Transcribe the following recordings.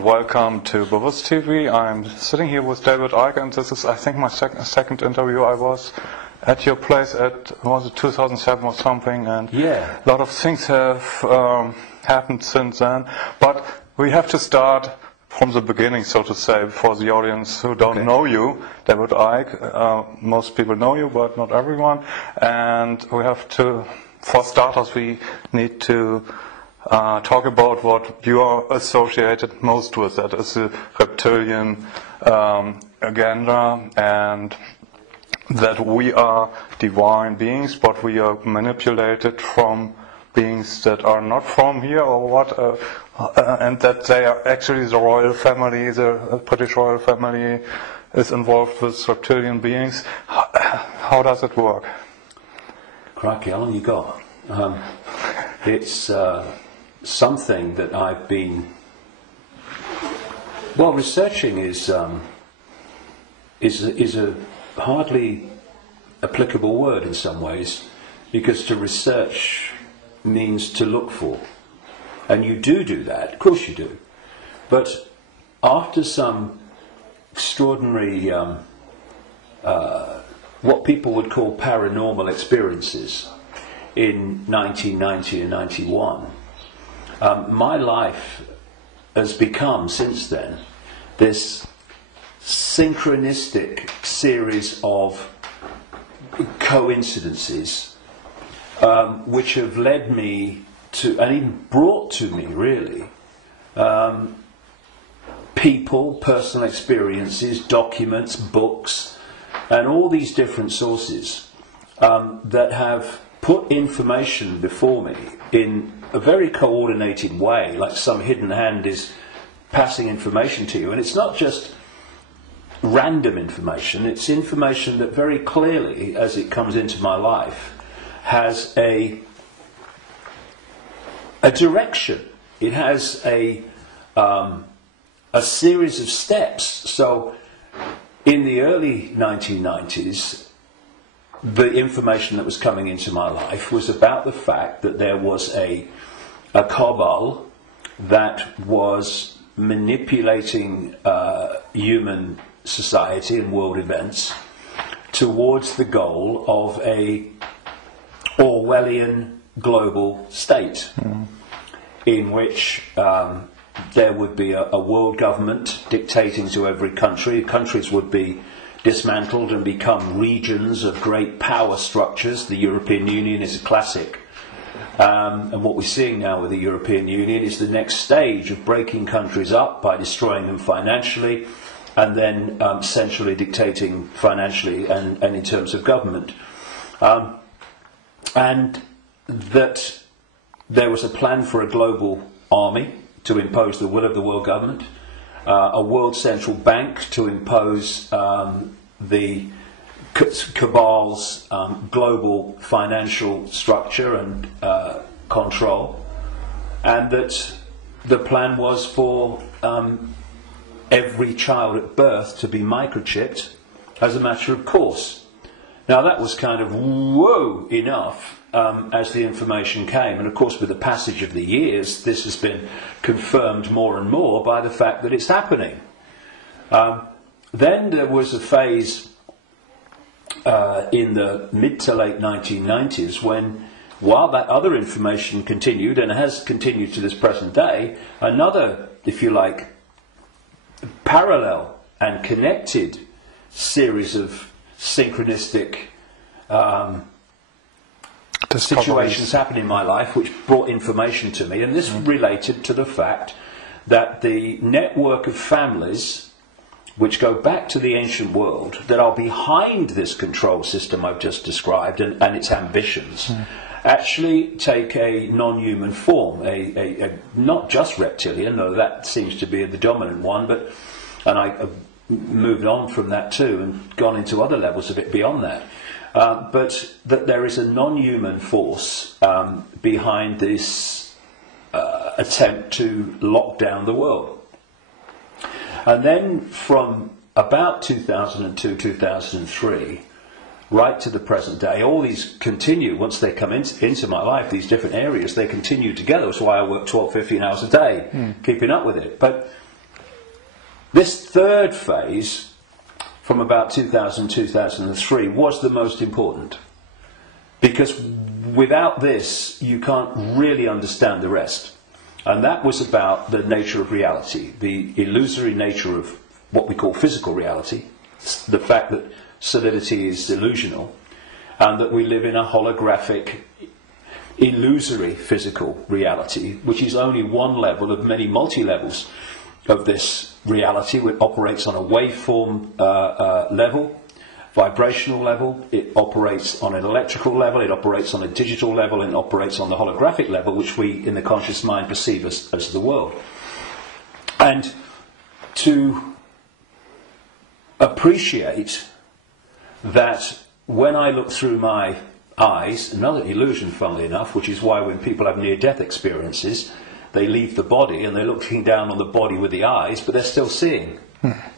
and welcome to Bewusst TV. I'm sitting here with David Icke, and this is, I think, my second interview. I was at your place was it 2007 or something, and yeah, a lot of things have happened since then. But we have to start from the beginning, so to say, for the audience who don't know you, David Icke. Most people know you, but not everyone. And we have to, for starters, we need to talk about what you are associated most with. That is the reptilian agenda, and that we are divine beings, but we are manipulated from beings that are not from here, or what, and that they are actually the royal family, the British royal family is involved with reptilian beings. How does it work? Crikey, how long you got? It's something that I've been researching. Is a hardly applicable word in some ways, because to research means to look for, and you do that, of course you do, but after some extraordinary what people would call paranormal experiences in 1990 and 91, my life has become since then this synchronistic series of coincidences which have led me to, and even brought to me really, people, personal experiences, documents, books, and all these different sources that have put information before me in a very coordinated way, like some hidden hand is passing information to you. And it's not just random information, it's information that very clearly, as it comes into my life, has a direction. It has a series of steps. So in the early 1990s, the information that was coming into my life was about the fact that there was a cabal that was manipulating human society and world events towards the goal of a Orwellian global state, in which there would be a world government dictating to every country. Countries would be dismantled and become regions of great power structures. The European Union is a classic. And what we're seeing now with the European Union is the next stage of breaking countries up by destroying them financially, and then centrally dictating financially and in terms of government. And that there was a plan for a global army to impose the will of the world government, a world central bank to impose the cabal's global financial structure and control, and that the plan was for every child at birth to be microchipped as a matter of course. Now that was kind of whoa enough as the information came, and of course with the passage of the years this has been confirmed more and more by the fact that it's happening. Then there was a phase in the mid to late 1990s when, while that other information continued, and has continued to this present day, another, if you like, parallel and connected series of synchronistic situations happened in my life which brought information to me, and this related to the fact that the network of families which go back to the ancient world that are behind this control system I've just described and its ambitions actually take a non-human form, a not just reptilian, though that seems to be the dominant one, and I've moved on from that too and gone into other levels a bit beyond that. But that there is a non-human force behind this attempt to lock down the world. And then from about 2002, 2003, right to the present day, all these continue. Once they come into my life, these different areas, they continue together. That's why I work 12, 15 hours a day, keeping up with it. But This third phase, from about 2003, was the most important. Because without this, you can't really understand the rest. And that was about the nature of reality, the illusory nature of what we call physical reality, the fact that solidity is delusional, and that we live in a holographic, illusory physical reality, which is only one level of many multi-levels of this reality. It operates on a waveform level, vibrational level, it operates on an electrical level, it operates on a digital level, and it operates on the holographic level, which we in the conscious mind perceive as the world. And to appreciate that when I look through my eyes, another illusion funnily enough, which is why when people have near-death experiences, they leave the body and they're looking down on the body with the eyes, but they're still seeing.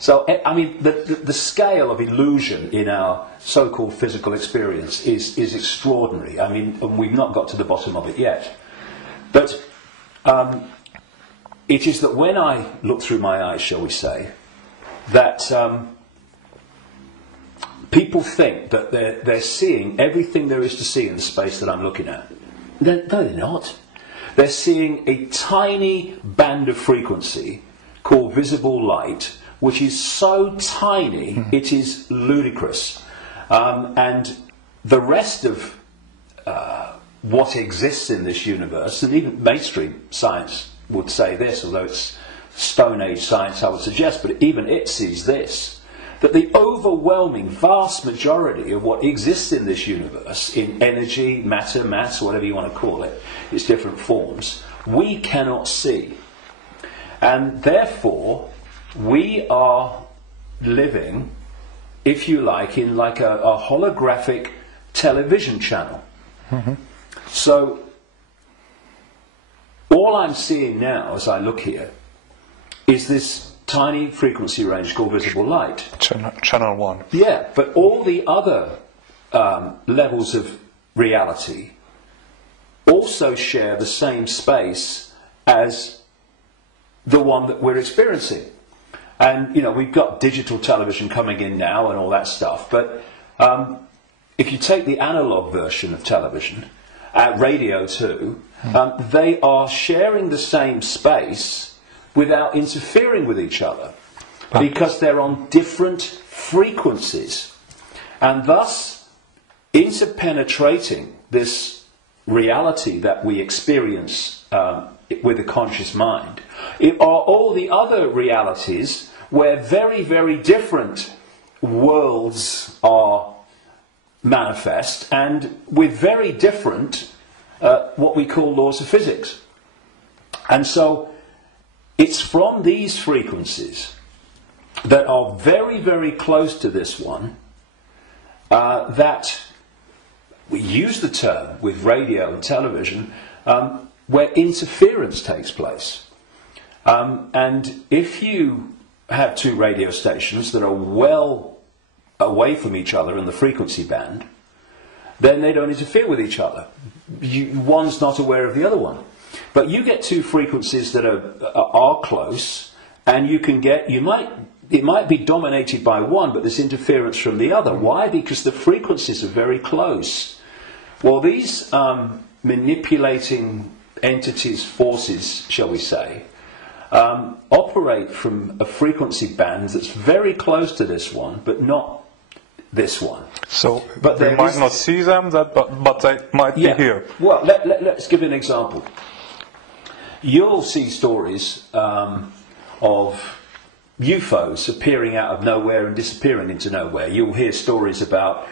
So, I mean, the scale of illusion in our so-called physical experience is extraordinary. I mean, and we've not got to the bottom of it yet. But it is that when I look through my eyes, shall we say, that people think that they're seeing everything there is to see in the space that I'm looking at. No, they're not. They're seeing a tiny band of frequency called visible light, which is so tiny it is ludicrous. And the rest of what exists in this universe, and even mainstream science would say this, although it's Stone Age science I would suggest, but even it sees this, that the overwhelming vast majority of what exists in this universe, in energy, matter, mass, whatever you want to call it, its different forms, we cannot see. And therefore, we are living, if you like, in like a holographic television channel. Mm-hmm. So, all I'm seeing now as I look here is this tiny frequency range called visible light. Channel 1. Yeah, but all the other levels of reality also share the same space as the one that we're experiencing. And, you know, we've got digital television coming in now and all that stuff, but if you take the analog version of television, radio too, they are sharing the same space without interfering with each other, because they're on different frequencies. And thus, interpenetrating this reality that we experience with the conscious mind, it are all the other realities where very, very different worlds are manifest, and with very different what we call laws of physics. And so it's from these frequencies that are very, very close to this one that we use the term with radio and television where interference takes place. And if you have two radio stations that are well away from each other in the frequency band, then they don't interfere with each other. One's not aware of the other one. But you get two frequencies that are close, and you can get, it might be dominated by one, but there's interference from the other. Why? Because the frequencies are very close. Well, these manipulating entities, forces, shall we say, operate from a frequency band that's very close to this one, but not this one. So but we might not see them, but they might be here. Well, let's give an example. You'll see stories of UFOs appearing out of nowhere and disappearing into nowhere. You'll hear stories about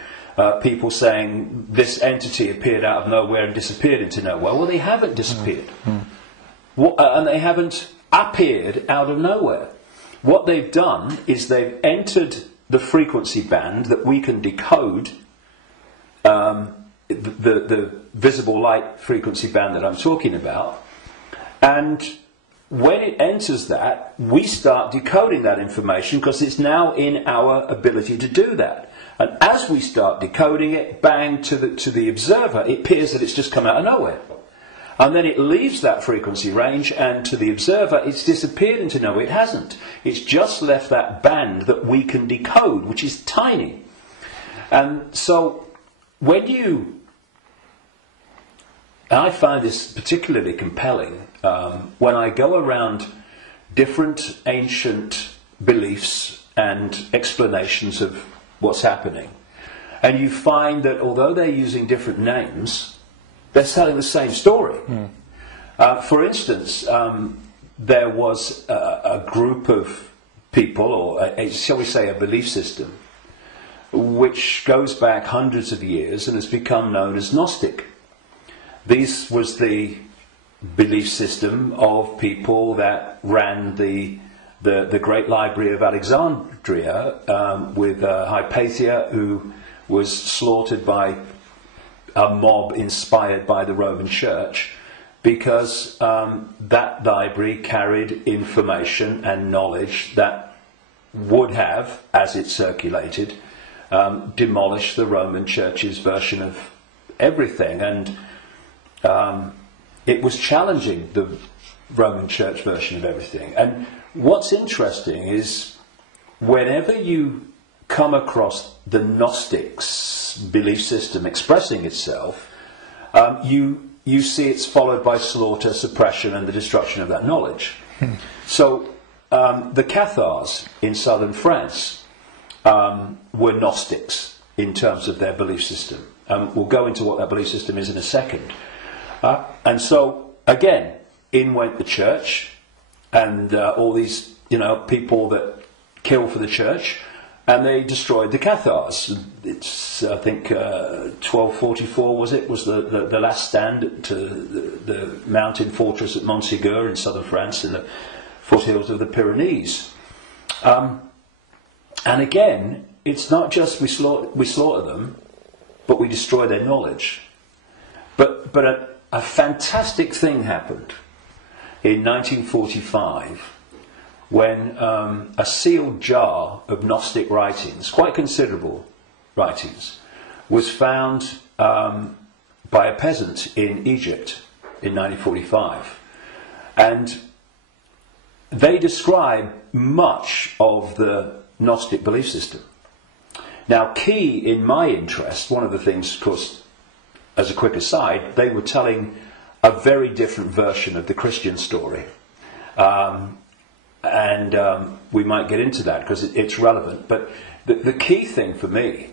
people saying this entity appeared out of nowhere and disappeared into nowhere. Well, they haven't disappeared. And they haven't appeared out of nowhere. What they've done is they've entered the frequency band that we can decode, the visible light frequency band that I'm talking about, and when it enters that, we start decoding that information because it's now in our ability to do that. And as we start decoding it, bang, to the observer, it appears that it's just come out of nowhere. And then it leaves that frequency range, and to the observer it's disappeared into nowhere. It hasn't. It's just left that band that we can decode, which is tiny. And so when you... And I find this particularly compelling when I go around different ancient beliefs and explanations of what's happening. And you find that although they're using different names, they're telling the same story. For instance, there was a group of people, or shall we say a belief system, which goes back hundreds of years and has become known as Gnostic. This was the belief system of people that ran the great library of Alexandria, with Hypatia, who was slaughtered by a mob inspired by the Roman Church, because that library carried information and knowledge that would have, as it circulated, demolished the Roman Church's version of everything. And it was challenging the Roman Church version of everything. And what's interesting is whenever you come across the Gnostics' belief system expressing itself, you see it's followed by slaughter, suppression, and the destruction of that knowledge. So the Cathars in southern France were Gnostics in terms of their belief system. We'll go into what that belief system is in a second. And so, again, in went the church, and all these, people that kill for the church, and they destroyed the Cathars. It's, I think, 1244 was the last stand to the mountain fortress at Montségur in southern France, in the foothills of the Pyrenees. And again, it's not just we slaughter them, but we destroy their knowledge. But a fantastic thing happened in 1945 when a sealed jar of Gnostic writings, quite considerable writings, was found by a peasant in Egypt in 1945. And they describe much of the Gnostic belief system. Now, key in my interest, one of the things, of course, as a quick aside, they were telling a very different version of the Christian story. And we might get into that because it's relevant. But the key thing for me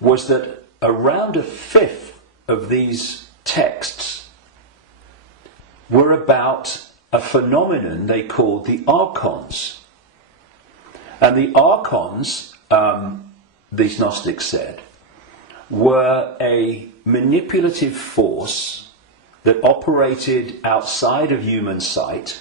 was that around a fifth of these texts were about a phenomenon they called the archons. And the archons, these Gnostics said, were a manipulative force that operated outside of human sight,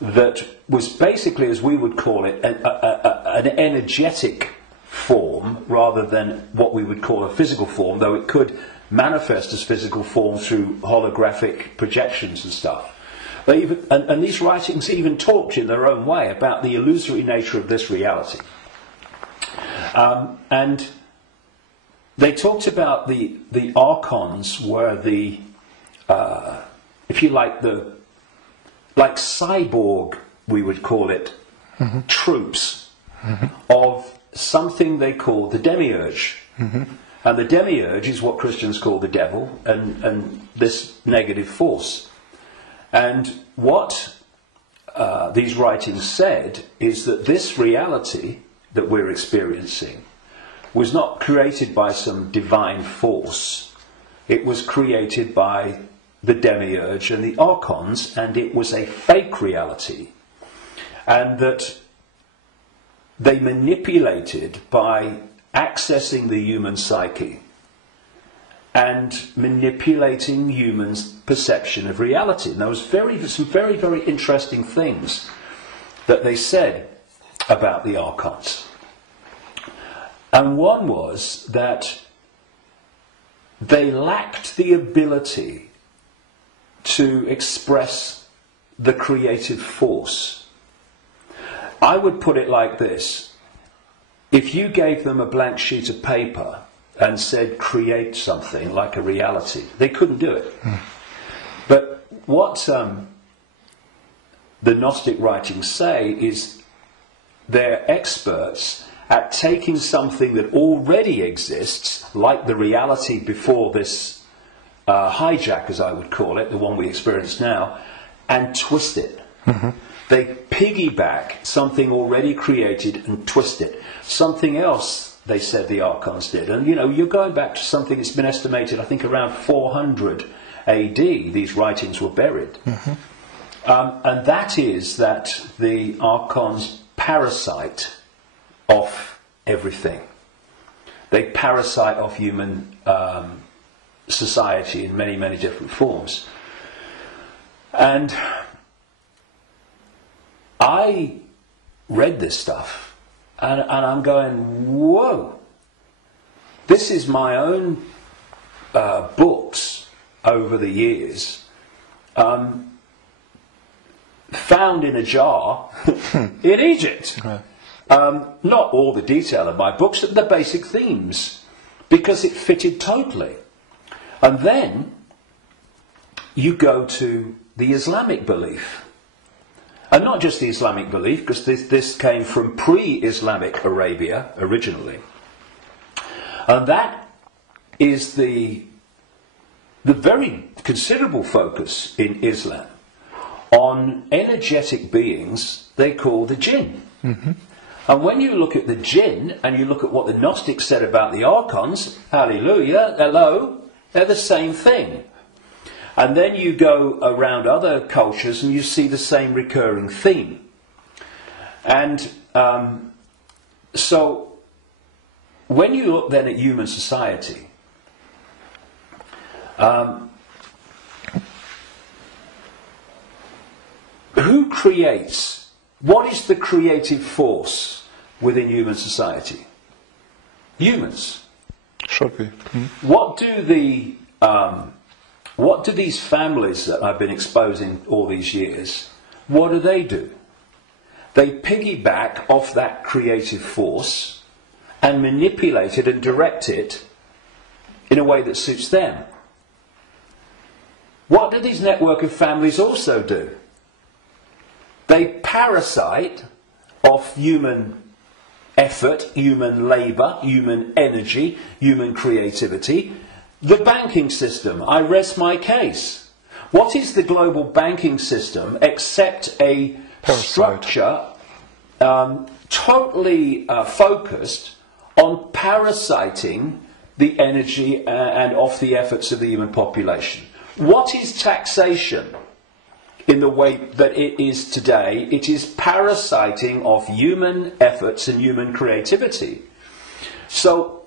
that was basically, as we would call it, an energetic form rather than what we would call a physical form, though it could manifest as physical form through holographic projections and stuff. And these writings even talked in their own way about the illusory nature of this reality. And they talked about the archons were the, if you like, like cyborg, we would call it, troops of something they called the demiurge. And the demiurge is what Christians call the devil, and this negative force. And what these writings said is that this reality that we're experiencing was not created by some divine force. It was created by the demiurge and the archons, and it was a fake reality. And that they manipulated by accessing the human psyche and manipulating humans' perception of reality. And there was some very, very interesting things that they said about the archons. And one was that they lacked the ability to express the creative force. I would put it like this. If you gave them a blank sheet of paper and said create something like a reality, they couldn't do it. the Gnostic writings say is they're experts at taking something that already exists, like the reality before this hijack, as I would call it, the one we experience now, and twist it. Mm-hmm. They piggyback something already created and twist it. Something else, they said the archons did. And, you're going back to something that's been estimated, I think, around 400 AD, these writings were buried. Mm-hmm. And that is that the archons parasite off everything. They parasite off human society in many, many different forms. And I read this stuff, and I'm going, whoa! This is my own books over the years, found in a jar in Egypt. Right. Not all the detail of my books, but the basic themes, because it fitted totally. And then you go to the Islamic belief. And not just the Islamic belief, because this came from pre-Islamic Arabia originally. And that is the very considerable focus in Islam on energetic beings they call the jinn. Mm-hmm. And when you look at the jinn and you look at what the Gnostics said about the archons, hallelujah, hello, they're the same thing. And then you go around other cultures and you see the same recurring theme. And so when you look then at human society, who creates? What is the creative force within human society? Humans. Should be. Mm. What do these families that I've been exposing all these years, what do? They piggyback off that creative force and manipulate it and direct it in a way that suits them. What do these network of families also do? They parasite off human effort, human labour, human energy, human creativity. The banking system, I rest my case. What is the global banking system except a structure totally focused on parasiting the energy and off the efforts of the human population? What is taxation in the way that it is today? It is parasiting of human efforts and human creativity. So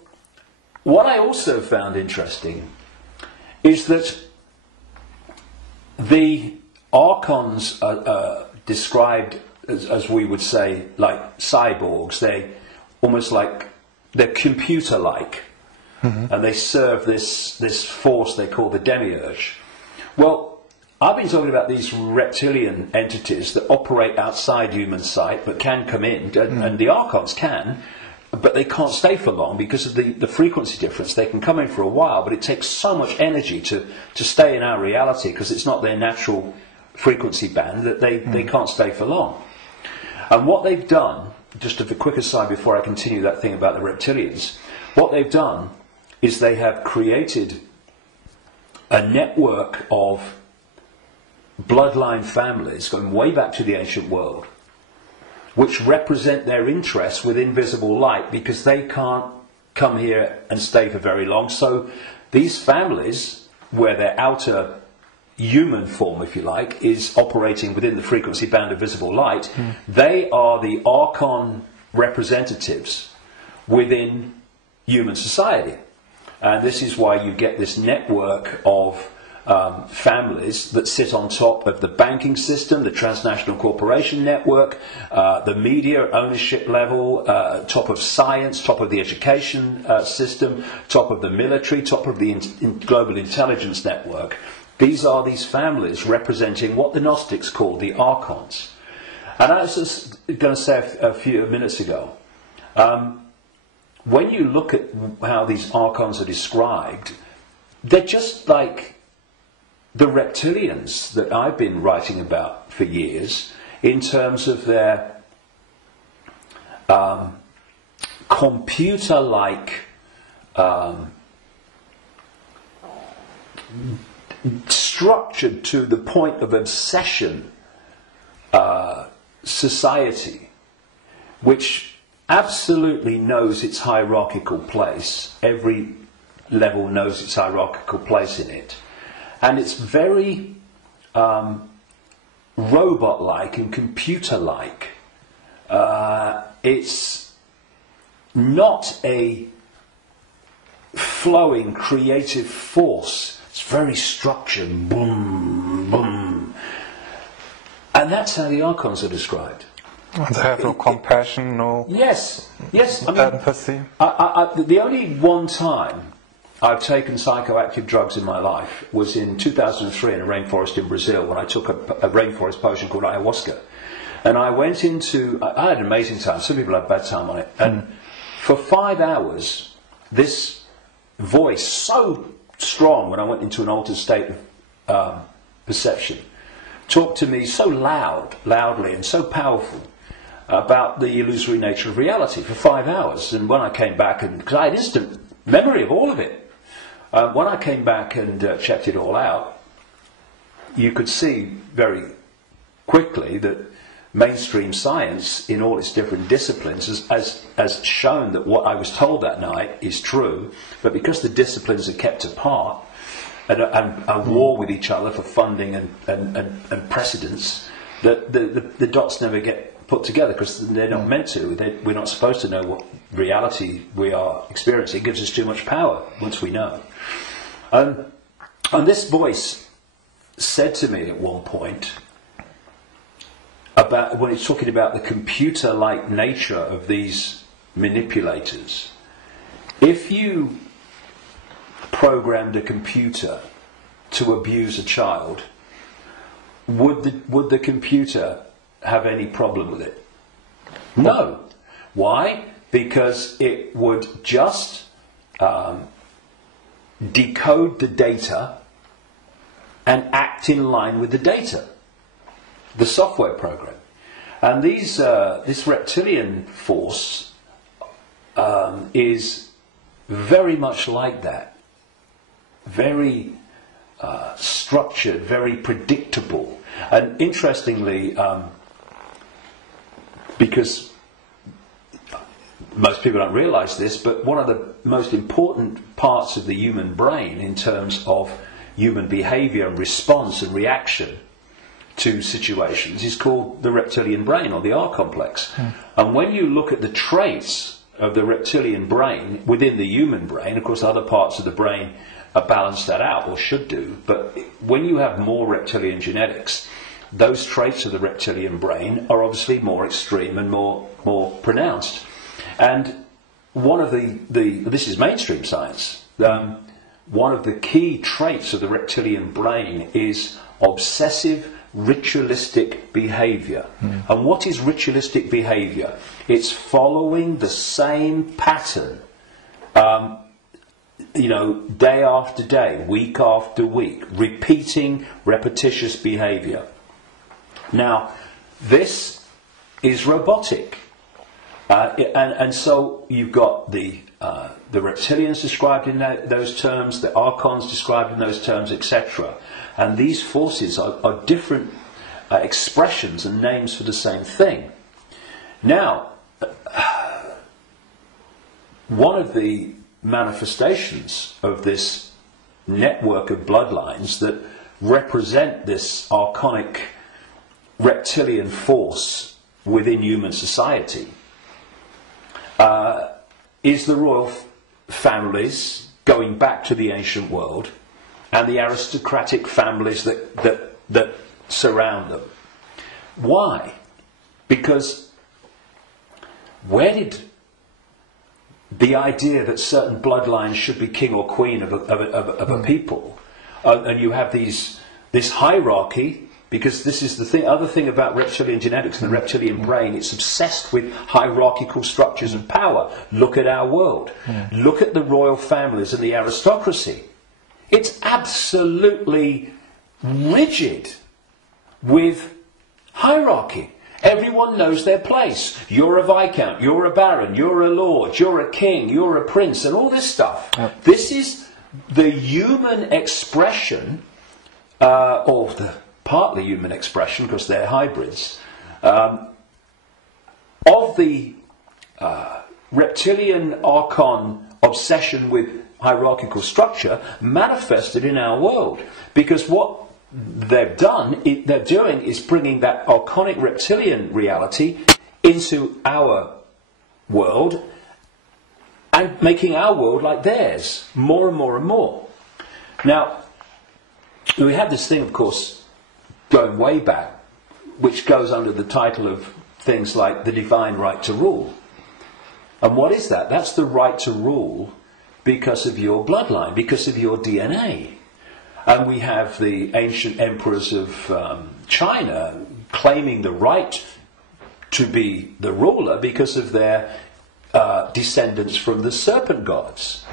what I also found interesting is that the archons are described as we would say, like cyborgs. They almost like, they're computer-like. Mm-hmm. And they serve this force they call the demiurge. Well, I've been talking about these reptilian entities that operate outside human sight but can come in, and the archons can, but they can't stay for long because of the frequency difference. They can come in for a while, but it takes so much energy to stay in our reality because it's not their natural frequency band that they can't stay for long. And what they've done, just a quick aside before I continue that thing about the reptilians, what they've done is they have created a network of bloodline families going way back to the ancient world, which represent their interests with invisible light because they can't come here and stay for very long. So these families, where their outer human form, if you like, is operating within the frequency band of visible light, they are the archon representatives within human society. And this is why you get this network of families that sit on top of the banking system, the transnational corporation network, the media ownership level, top of science, top of the education system, top of the military, top of the global intelligence network. These are these families representing what the Gnostics call the archons. And I was just going to say a few minutes ago, when you look at how these archons are described, they're just like the reptilians that I've been writing about for years, in terms of their computer-like structured to the point of obsession society, which absolutely knows its hierarchical place. Every level knows its hierarchical place in it, and it's very robot-like and computer-like. It's not a flowing creative force. It's very structured, boom, boom, and that's how the archons are described. They have no compassion, no yes, I mean, empathy. The only one time I've taken psychoactive drugs in my life was in 2003 in a rainforest in Brazil, when I took a rainforest potion called ayahuasca. And I went into, I had an amazing time. Some people had bad time on it. And for 5 hours, this voice, so strong when I went into an altered state of perception, talked to me so loudly and so powerful about the illusory nature of reality for 5 hours. And when I came back, and because I had instant memory of all of it, when I came back and checked it all out, you could see very quickly that mainstream science, in all its different disciplines, has shown that what I was told that night is true, but because the disciplines are kept apart and are war with each other for funding and precedence, that the dots never get put together, because they're not meant to. We're not supposed to know what reality we are experiencing. It gives us too much power once we know. And this voice said to me at one point, about when he's talking about the computer-like nature of these manipulators, if you programmed a computer to abuse a child, would the computer have any problem with it? No. Why? Because it would just decode the data and act in line with the data, the software program. And this reptilian force is very much like that. Very structured, very predictable. And interestingly, because most people don't realise this, but one of the most important parts of the human brain in terms of human behaviour and response and reaction to situations is called the reptilian brain, or the R complex. And when you look at the traits of the reptilian brain within the human brain, of course other parts of the brain balance that out, or should do, but when you have more reptilian genetics, those traits of the reptilian brain are obviously more extreme and more pronounced. And one of this is mainstream science, one of the key traits of the reptilian brain is obsessive ritualistic behaviour. And what is ritualistic behaviour? It's following the same pattern, day after day, week after week, repeating repetitious behaviour. Now, this is robotic, and so you've got the reptilians described in those terms, the archons described in those terms, etc. And these forces are different expressions and names for the same thing. Now, one of the manifestations of this network of bloodlines that represent this archonic reptilian force within human society is the royal families going back to the ancient world, and the aristocratic families that surround them. Why? Because where did the idea that certain bloodlines should be king or queen of a people, and you have this hierarchy, because this is the other thing about reptilian genetics and the reptilian brain, it's obsessed with hierarchical structures of power. Look at our world. Look at the royal families and the aristocracy. It's absolutely rigid with hierarchy. Everyone knows their place. You're a viscount, you're a baron, you're a lord, you're a king, you're a prince, and all this stuff. Yep. This is the human expression, or the partly human expression, because they're hybrids, of the reptilian archon obsession with hierarchical structure manifested in our world. Because what they're doing is bringing that archonic reptilian reality into our world and making our world like theirs, more and more and more. Now, we have this thing, of course, going way back, which goes under the title of things like the divine right to rule. And what is that? That's the right to rule because of your bloodline, because of your DNA. And we have the ancient emperors of China claiming the right to be the ruler because of their descendants from the serpent gods.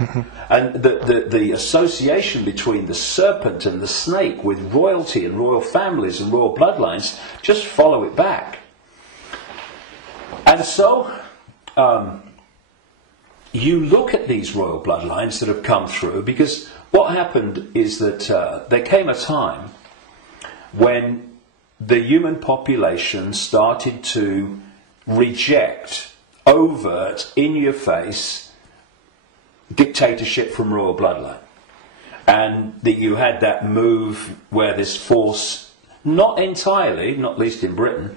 And the association between the serpent and the snake with royalty and royal families and royal bloodlines, just follow it back. And so you look at these royal bloodlines that have come through, because what happened is that there came a time when the human population started to reject overt, in-your-face dictatorship from royal bloodline. And that you had that move where this force, not entirely, not least in Britain,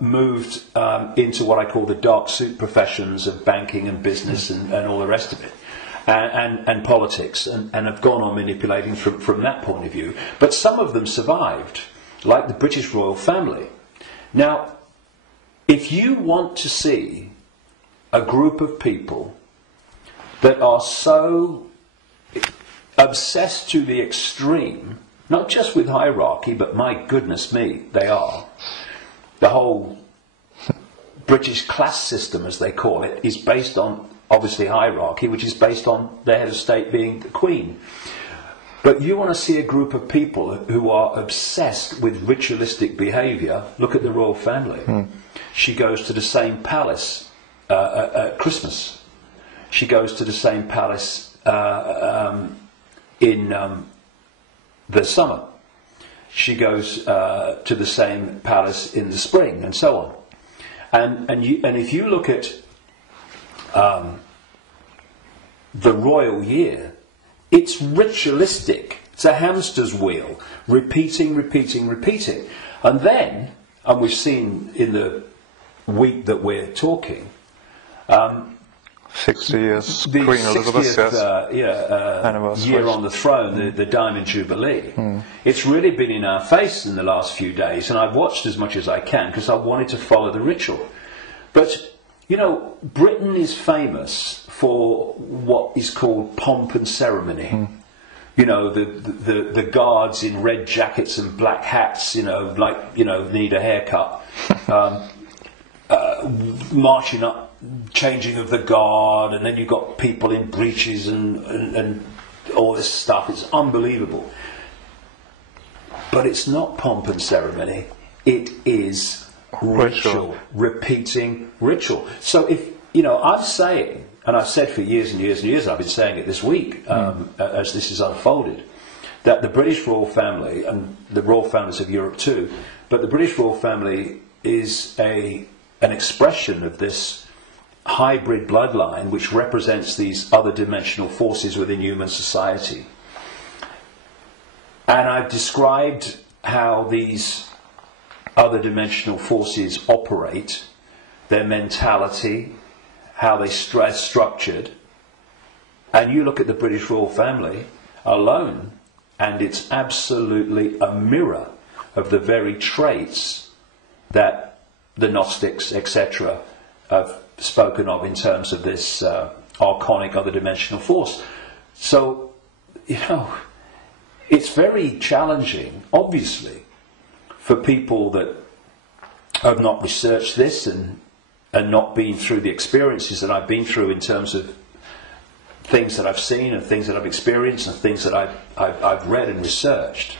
moved into what I call the dark suit professions of banking and business and all the rest of it. And politics, and have gone on manipulating from that point of view. But some of them survived, like the British royal family. Now, if you want to see a group of people that are so obsessed to the extreme, not just with hierarchy, but my goodness me, they are. The whole British class system, as they call it, is based on obviously hierarchy, which is based on the head of state being the Queen. But you want to see a group of people who are obsessed with ritualistic behaviour, look at the royal family. She goes to the same palace at Christmas. She goes to the same palace in the summer. She goes to the same palace in the spring, and so on. And if you look at the royal year, it's ritualistic. It's a hamster's wheel, repeating. And then, and we've seen in the week that we're talking, 60 years, the Queen Elizabeth, 60th year on the throne, the Diamond Jubilee. It's really been in our face in the last few days, and I've watched as much as I can because I wanted to follow the ritual. But, you know, Britain is famous for what is called pomp and ceremony. You know, the guards in red jackets and black hats, you know, like, you know, need a haircut, marching up, changing of the guard, and then you've got people in breeches and all this stuff. It's unbelievable. But it's not pomp and ceremony. It is ritual. Repeating ritual. So if, you know, I'm saying, and I've said for years and years and years, I've been saying it this week as this is unfolded, that the British royal family, and the royal families of Europe too, but the British royal family is an expression of this hybrid bloodline which represents these other dimensional forces within human society. And I've described how these other dimensional forces operate, their mentality, how they structured. And you look at the British royal family alone, and it's absolutely a mirror of the very traits that the Gnostics, etc., have spoken of in terms of this archonic other dimensional force. So, you know, it's very challenging, obviously, for people that have not researched this and not been through the experiences that I've been through in terms of things that I've seen and things that I've experienced and things that I've read and researched.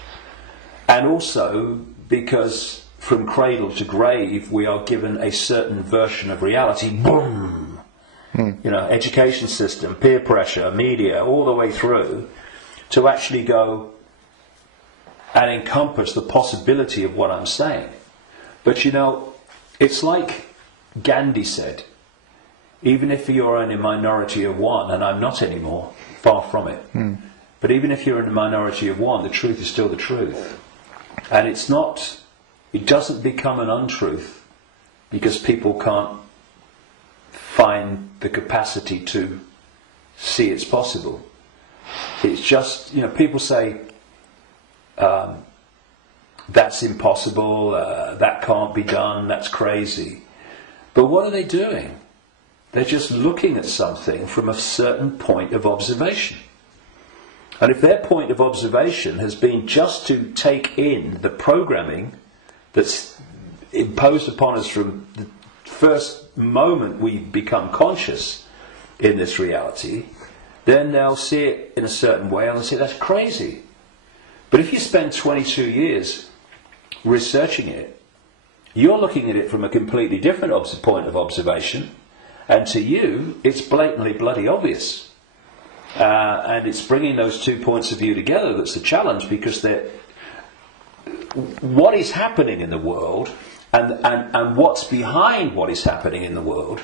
And also because from cradle to grave we are given a certain version of reality. Boom! You know, education system, peer pressure, media, all the way through, to actually go and encompass the possibility of what I'm saying. But you know, it's like Gandhi said, even if you're in a minority of one, and I'm not anymore, far from it, but even if you're in a minority of one, the truth is still the truth. And it's not, it doesn't become an untruth because people can't find the capacity to see it's possible. It's just, you know, people say, that's impossible, that can't be done, that's crazy. But what are they doing? They're just looking at something from a certain point of observation. And if their point of observation has been just to take in the programming that's imposed upon us from the first moment we become conscious in this reality, then they'll see it in a certain way and they'll say, that's crazy. But if you spend 22 years researching it, you're looking at it from a completely different point of observation, and to you, it's blatantly bloody obvious. And it's bringing those two points of view together that's the challenge, because what is happening in the world and what's behind what is happening in the world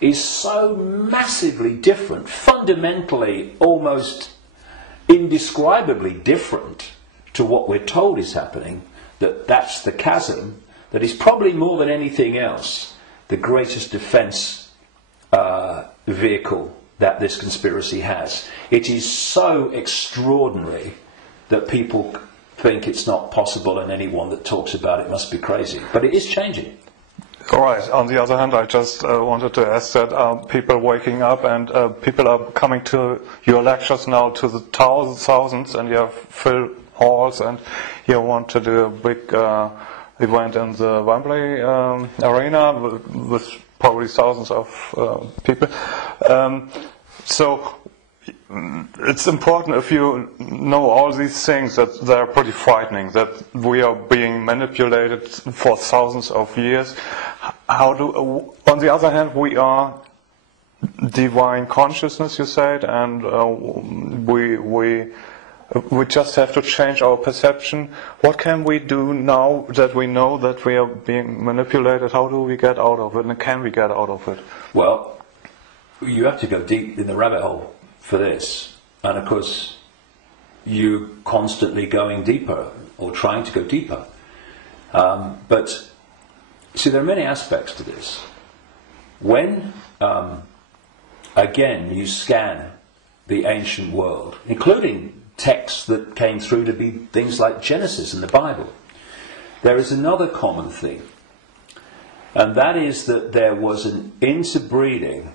is so massively different, fundamentally almost indescribably different to what we're told is happening, that's the chasm that is probably more than anything else the greatest defence vehicle that this conspiracy has. It is so extraordinary that people think it's not possible, and anyone that talks about it must be crazy. But it is changing. All right. On the other hand, I just wanted to ask that people waking up and people are coming to your lectures now to the thousands, and you have full halls, and you want to do a big event in the Wembley arena with probably thousands of people. So it's important, if you know all these things, that they're pretty frightening, that we are being manipulated for thousands of years. On the other hand, we are divine consciousness, you said, and we just have to change our perception. What can we do now that we know that we are being manipulated? How do we get out of it, and can we get out of it? Well, you have to go deep in the rabbit hole for this, and of course you're constantly going deeper or trying to go deeper. But see, there are many aspects to this. When again you scan the ancient world, including texts that came through to be things like Genesis in the Bible, there is another common theme, and that is that there was an interbreeding.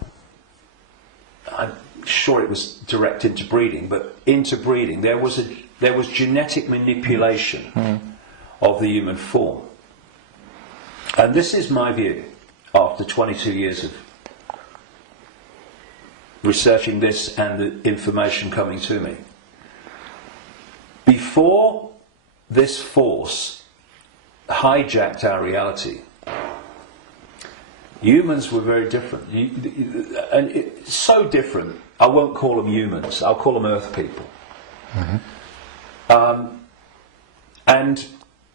I'm sure it was direct interbreeding, but interbreeding. There was genetic manipulation of the human form, and this is my view after 22 years of researching this and the information coming to me. Before this force hijacked our reality, humans were very different. And it's so different, I won't call them humans, I'll call them earth people. And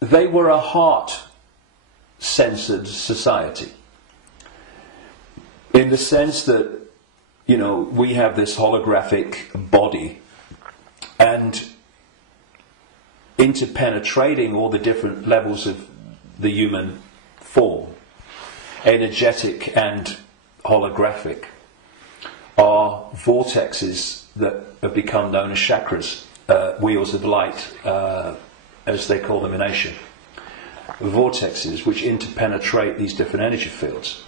they were a heart-censored society, in the sense that, you know, we have this holographic body, and interpenetrating all the different levels of the human form, energetic and holographic, are vortexes that have become known as chakras, wheels of light, as they call them in Asia. Vortexes which interpenetrate these different energy fields.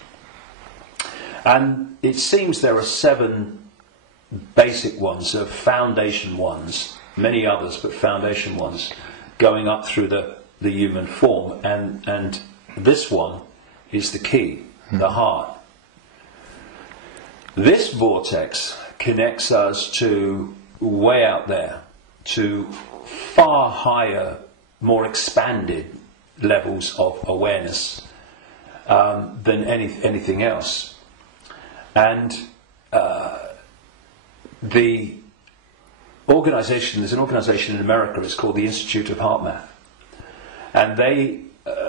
And it seems there are 7 basic ones, foundation ones, many others, but foundation ones, going up through the human form, and this one is the key, the heart. This vortex connects us to way out there, to far higher more expanded levels of awareness than anything else. And there's an organisation in America, it's called the Institute of Heart Math, and they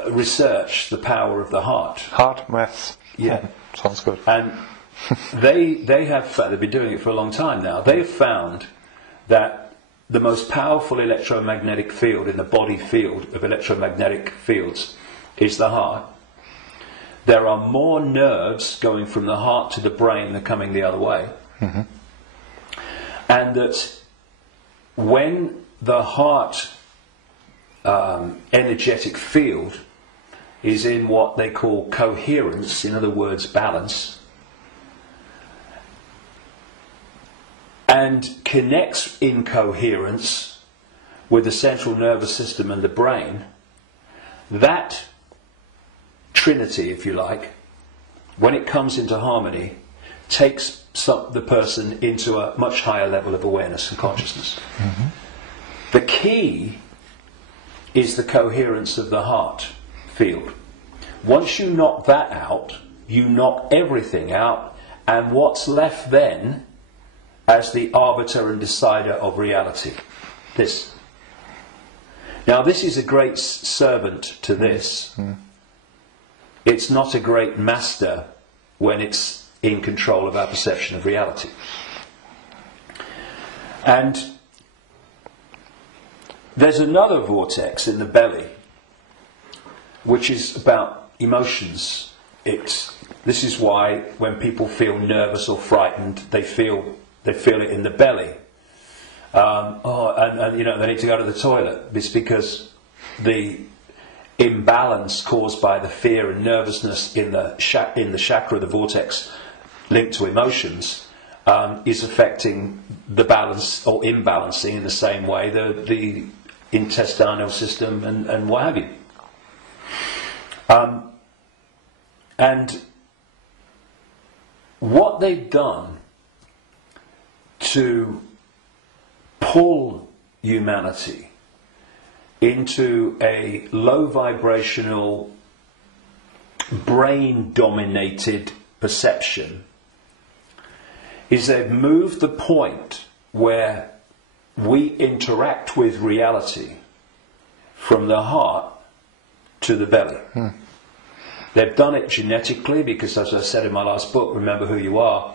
research the power of the heart. Heart math. Yeah. Sounds good. And they've been doing it for a long time now. They have found that the most powerful electromagnetic field in the body field of electromagnetic fields is the heart. There are more nerves going from the heart to the brain than coming the other way. Mm-hmm. And that when the heart energetic field is in what they call coherence, in other words, balance, and connects in coherence with the central nervous system and the brain, that trinity, if you like, when it comes into harmony, takes the person into a much higher level of awareness and consciousness. Mm-hmm. The key is the coherence of the heart field. Once you knock that out, you knock everything out, and what's left then as the arbiter and decider of reality? This. Now, this is a great servant to this. Mm. It's not a great master when it's in control of our perception of reality. And there's another vortex in the belly, which is about emotions. This is why when people feel nervous or frightened, they feel it in the belly. And you know, they need to go to the toilet. It's because the imbalance caused by the fear and nervousness in the chakra, the vortex linked to emotions, is affecting the balance or imbalancing in the same way the intestinal system and what have you. And what they've done to pull humanity into a low vibrational, brain dominated perception is they've moved the point where we interact with reality from the heart to the belly. Hmm. They've done it genetically because, as I said in my last book, Remember Who You Are,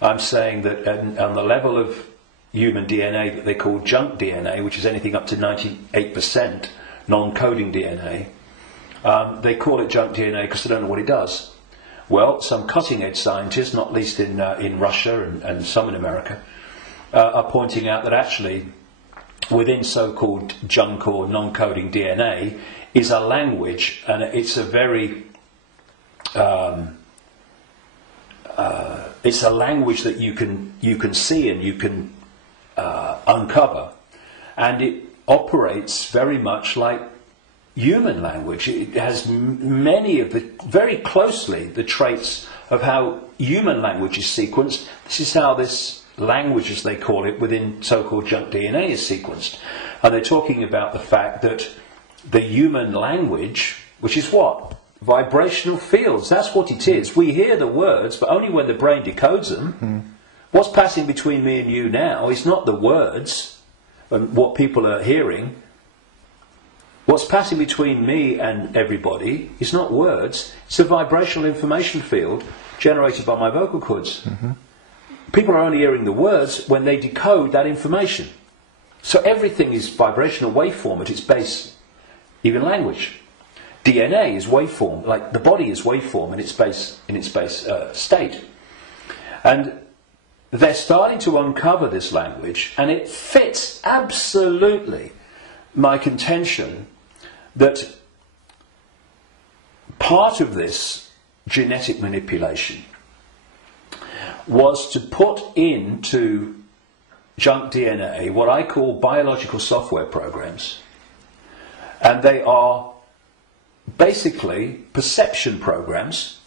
I'm saying that on the level of human DNA that they call junk DNA, which is anything up to 98% non-coding DNA, they call it junk DNA because they don't know what it does. Well, some cutting-edge scientists, not least in Russia and some in America, are pointing out that actually within so-called junk or non-coding DNA is a language, and it's a very it's a language that you can see and you can uncover, and it operates very much like human language. It has many of very closely the traits of how human language is sequenced. This is how this language, as they call it, within so-called junk DNA is sequenced. And they're talking about the fact that the human language, which is what? Vibrational fields. That's what it is. We hear the words, but only when the brain decodes them. Mm. What's passing between me and you now is not the words and what people are hearing. What's passing between me and everybody is not words. It's a vibrational information field generated by my vocal cords. Mm-hmm. People are only hearing the words when they decode that information. So everything is vibrational waveform at its base, even language. DNA is waveform, like the body is waveform in its base state. And they're starting to uncover this language, and it fits absolutely my contention that part of this genetic manipulation was to put into junk DNA what I call biological software programs, and they are basically perception programs.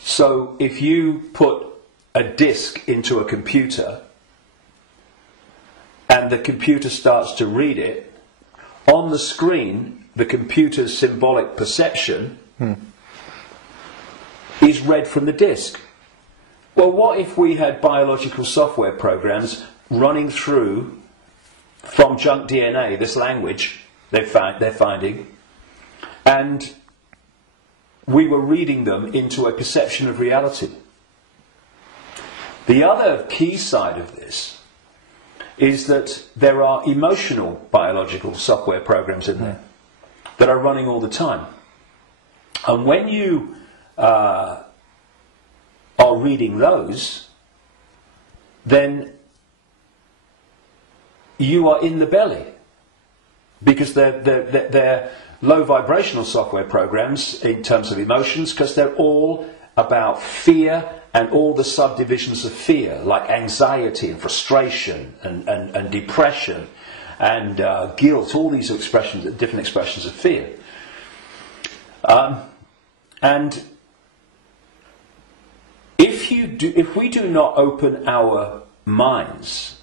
So if you put a disk into a computer and the computer starts to read it, on the screen, the computer's symbolic perception is read from the disk. Well, what if we had biological software programs running through from junk DNA, this language they're finding, and we were reading them into a perception of reality? The other key side of this is that there are emotional biological software programs in there that are running all the time. And when you are reading those, then you are in the belly, because they're low vibrational software programs in terms of emotions, because they're all about fear and all the subdivisions of fear, like anxiety and frustration and depression and guilt, all these expressions, different expressions of fear. And if we do not open our minds,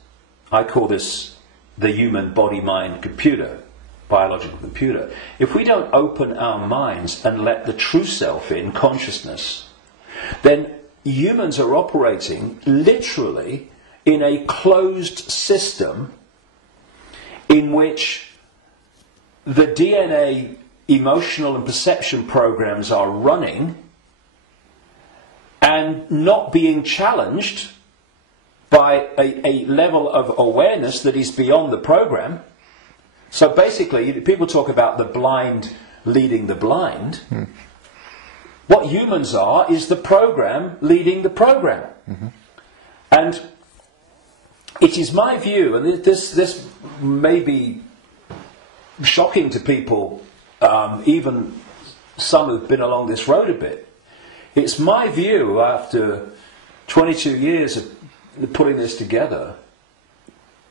I call this the human body-mind computer, biological computer. If we don't open our minds and let the true self in, consciousness, then humans are operating literally in a closed system in which the DNA emotional and perception programs are running and not being challenged by a level of awareness that is beyond the program. So basically, people talk about the blind leading the blind. What humans are is the program leading the program. And it is my view, and this may be shocking to people, even some who've been along this road a bit. It's my view, after 22 years of putting this together,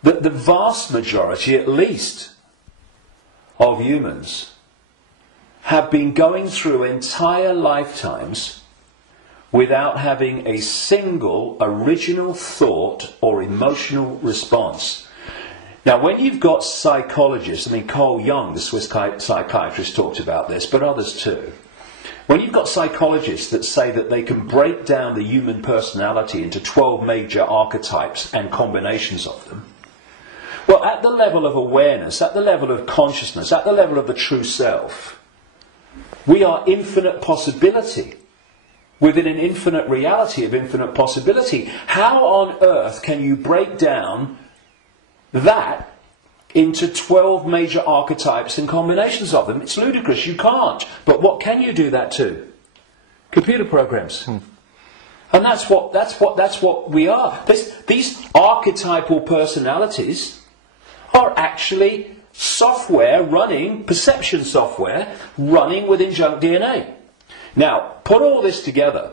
that the vast majority, at least, of humans have been going through entire lifetimes without having a single original thought or emotional response. Now, when you've got psychologists, I mean, Carl Jung, the Swiss psychiatrist, talked about this, but others too. When you've got psychologists that say that they can break down the human personality into 12 major archetypes and combinations of them, well, at the level of awareness, at the level of consciousness, at the level of the true self, we are infinite possibility within an infinite reality of infinite possibility. How on earth can you break down that into 12 major archetypes and combinations of them? It's ludicrous. You can't. But what can you do that to? Computer programs. And that's what we are. These archetypal personalities are actually software running, perception software running within junk DNA. Now, put all this together,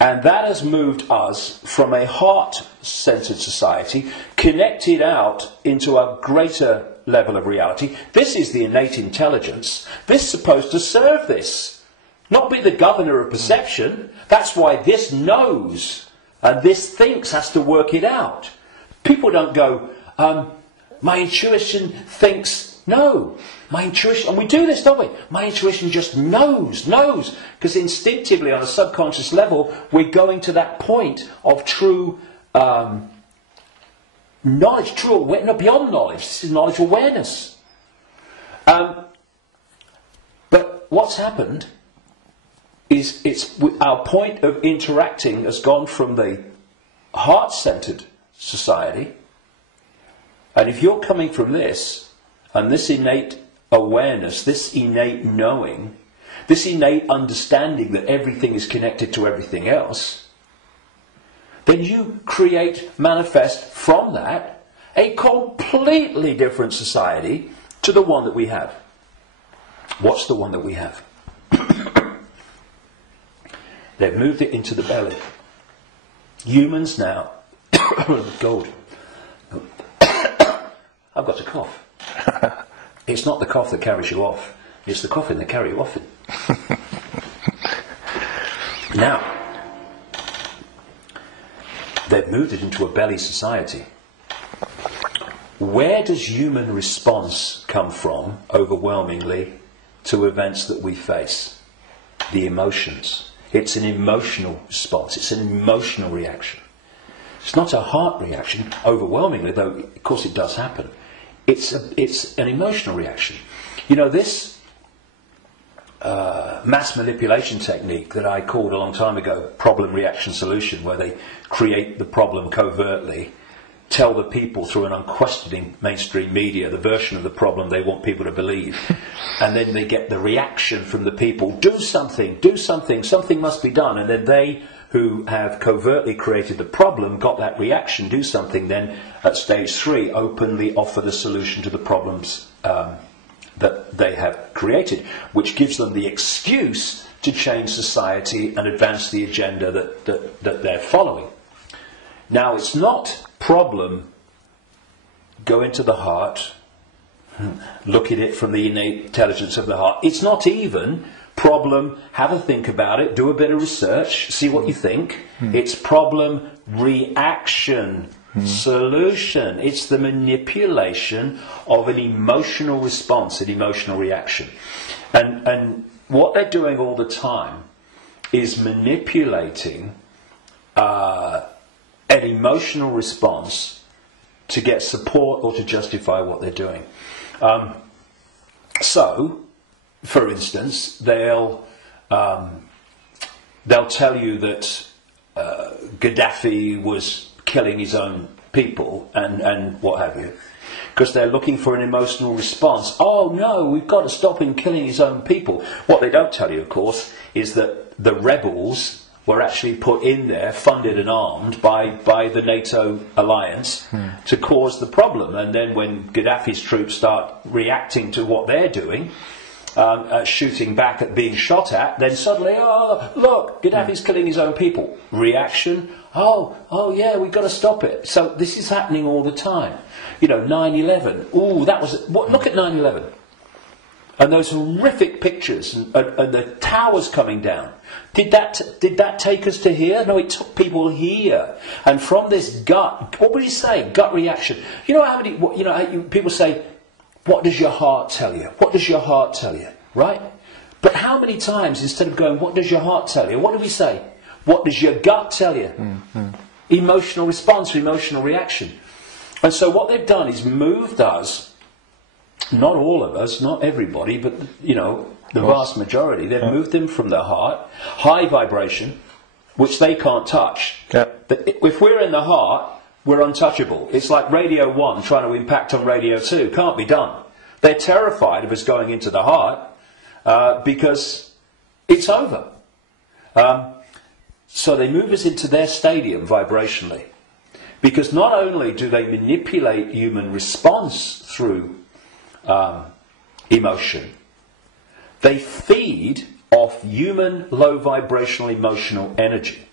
and that has moved us from a heart-centered society, connected out into a greater level of reality. This is the innate intelligence. This is supposed to serve this, not be the governor of perception. That's why this knows, and this thinks has to work it out. People don't go, my intuition thinks, no. My intuition, and we do this, don't we? My intuition just knows. Because instinctively, on a subconscious level, we're going to that point of true knowledge, true awareness, beyond knowledge. This is knowledge awareness. But what's happened is our point of interacting has gone from the heart-centered society. And if you're coming from this, and this innate awareness, this innate knowing, this innate understanding that everything is connected to everything else, then you manifest from that a completely different society to the one that we have. What's the one that we have? They've moved it into the belly. Humans now, gold. I've got a cough. It's not the cough that carries you off. It's the coughing that carries you off. Now, they've moved it into a belly society. where does human response come from, overwhelmingly, to events that we face? The emotions. It's an emotional response. It's an emotional reaction. It's not a heart reaction, overwhelmingly, though of course it does happen. It's an emotional reaction. You know, this mass manipulation technique that I called a long time ago problem, reaction, solution, where they create the problem covertly, tell the people through an unquestioning mainstream media the version of the problem they want people to believe, and then they get the reaction from the people, do something, something must be done, and then they who have covertly created the problem got that reaction, do something, then at stage 3 openly offer the solution to the problems that they have created, which gives them the excuse to change society and advance the agenda that they're following. Now, it's not problem, go into the heart, look at it from the innate intelligence of the heart. It's not even problem, have a think about it, do a bit of research, see what you think. It's problem, reaction, solution. It's the manipulation of an emotional response, an emotional reaction. And what they're doing all the time is manipulating an emotional response to get support or to justify what they're doing. So, for instance, they'll tell you that Gaddafi was killing his own people and what have you, because they're looking for an emotional response. Oh no, we've got to stop him killing his own people. What they don't tell you, of course, is that the rebels were actually put in there, funded and armed by the NATO alliance to cause the problem. And then when Gaddafi's troops start reacting to what they're doing, shooting back at being shot at, then suddenly, oh, look, Gaddafi's killing his own people. Reaction, oh yeah, we've got to stop it. So this is happening all the time. You know, 9/11, ooh, that was, look at 9/11. And those horrific pictures and the towers coming down. Did that take us to here? No, it took people here. And from this gut, what would you say? Gut reaction. You know how many, people say, what does your heart tell you? What does your heart tell you? Right? But how many times, instead of going, what does your heart tell you? What do we say? What does your gut tell you? Emotional response, emotional reaction. And so what they've done is moved us, not all of us, not everybody, but, you know, the vast majority, they've moved them from the heart, high vibration, which they can't touch. If we're in the heart, we're untouchable. It's like Radio 1 trying to impact on Radio 2. Can't be done. They're terrified of us going into the heart because it's over. So they move us into their stadium vibrationally. Because not only do they manipulate human response through emotion, they feed off human low vibrational emotional energy.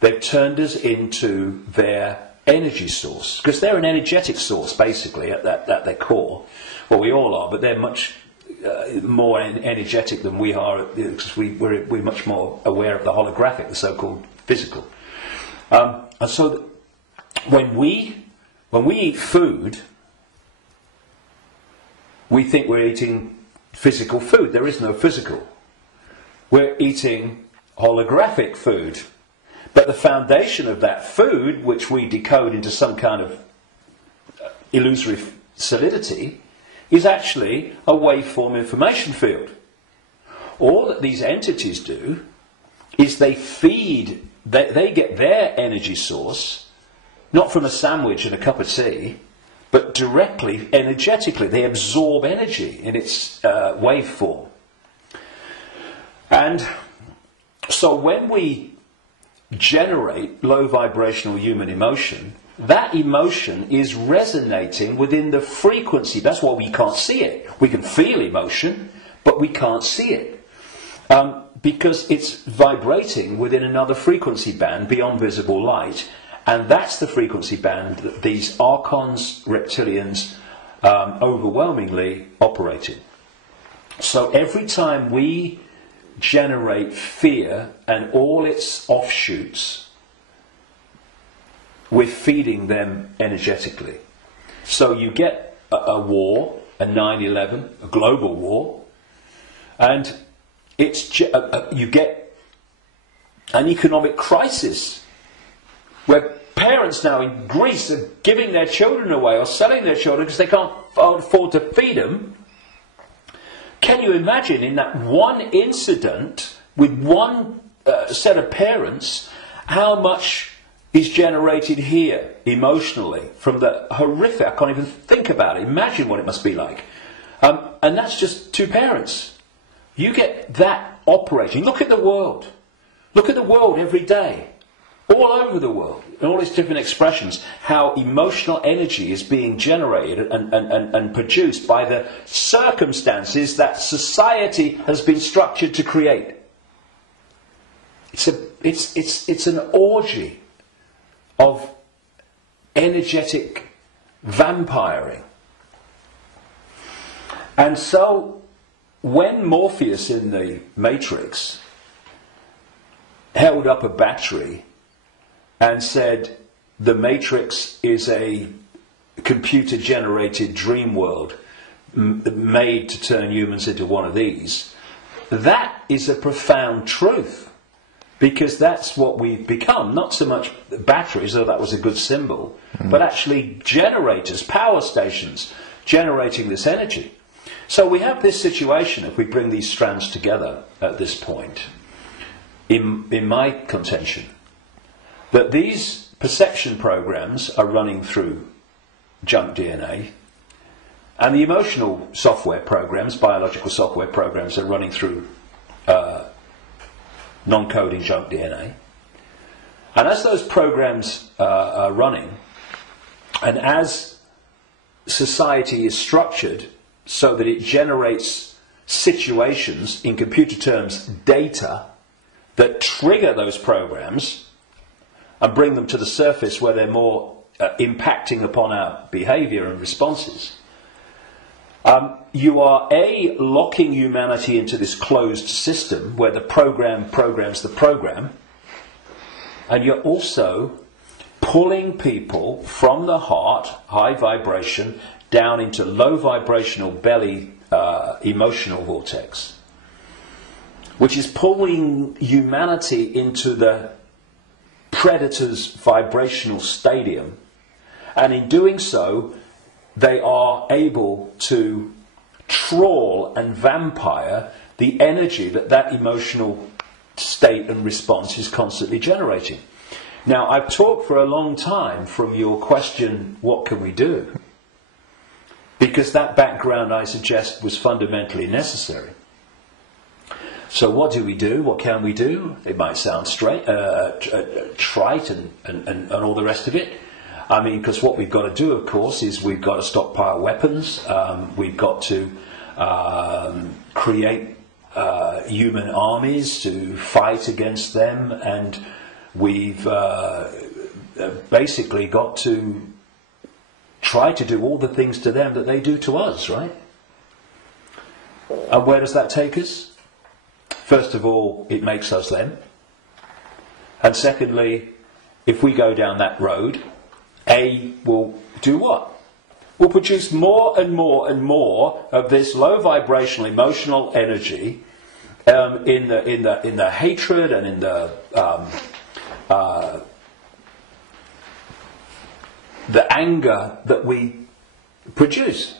They've turned us into their energy source, because they're an energetic source basically at their core. Well, we all are, but they're much more energetic than we are, because we're much more aware of the holographic, the so-called physical. And so when we eat food, we think we're eating physical food. There is no physical. We're eating holographic food. But the foundation of that food, which we decode into some kind of illusory solidity, is actually a waveform information field. All that these entities do is they feed, they get their energy source, not from a sandwich and a cup of tea, but directly, energetically. They absorb energy in its waveform. And so when we generate low vibrational human emotion, that emotion is resonating within the frequency. That's why we can't see it. We can feel emotion, but we can't see it. Because it's vibrating within another frequency band beyond visible light. And that's the frequency band that these archons, reptilians, overwhelmingly operate in. So every time we generate fear and all its offshoots, we're feeding them energetically. So you get a war, a 9/11, a global war, and you get an economic crisis where parents now in Greece are giving their children away or selling their children because they can't afford to feed them. Can you imagine in that one incident with one set of parents how much is generated here emotionally from the horrific? I can't even think about it. Imagine what it must be like. And that's just two parents. You get that operating. Look at the world. Look at the world every day. All over the world, in all its different expressions, how emotional energy is being generated and produced by the circumstances that society has been structured to create. It's an orgy of energetic vampiring. And so, when Morpheus in the Matrix held up a battery and said, the Matrix is a computer-generated dream world made to turn humans into one of these, that is a profound truth, because that's what we've become. Not so much batteries, though that was a good symbol, but actually generators, power stations, generating this energy. So we have this situation, if we bring these strands together at this point, in my contention, that these perception programs are running through junk DNA, and the emotional software programs, biological software programs, are running through non-coding junk DNA. And as those programs are running, and as society is structured so that it generates situations, in computer terms, data, that trigger those programs and bring them to the surface where they're more impacting upon our behaviour and responses, you are locking humanity into this closed system where the program programs the program, and you're also pulling people from the heart, high vibration, down into low vibrational belly emotional vortex, which is pulling humanity into the predator's vibrational stadium, and in doing so they are able to trawl and vampire the energy that emotional state and response is constantly generating. Now, I've talked for a long time from your question, what can we do? Because that background, I suggest, was fundamentally necessary. So what do we do? What can we do? It might sound trite and all the rest of it. I mean, because what we've got to do, of course, is we've got to stockpile weapons. We've got to create human armies to fight against them, and we've basically got to try to do all the things to them that they do to us, right? And where does that take us? First of all, it makes us them. And secondly, if we go down that road, will do what? Will produce more and more and more of this low vibrational emotional energy in the hatred and in the anger that we produce.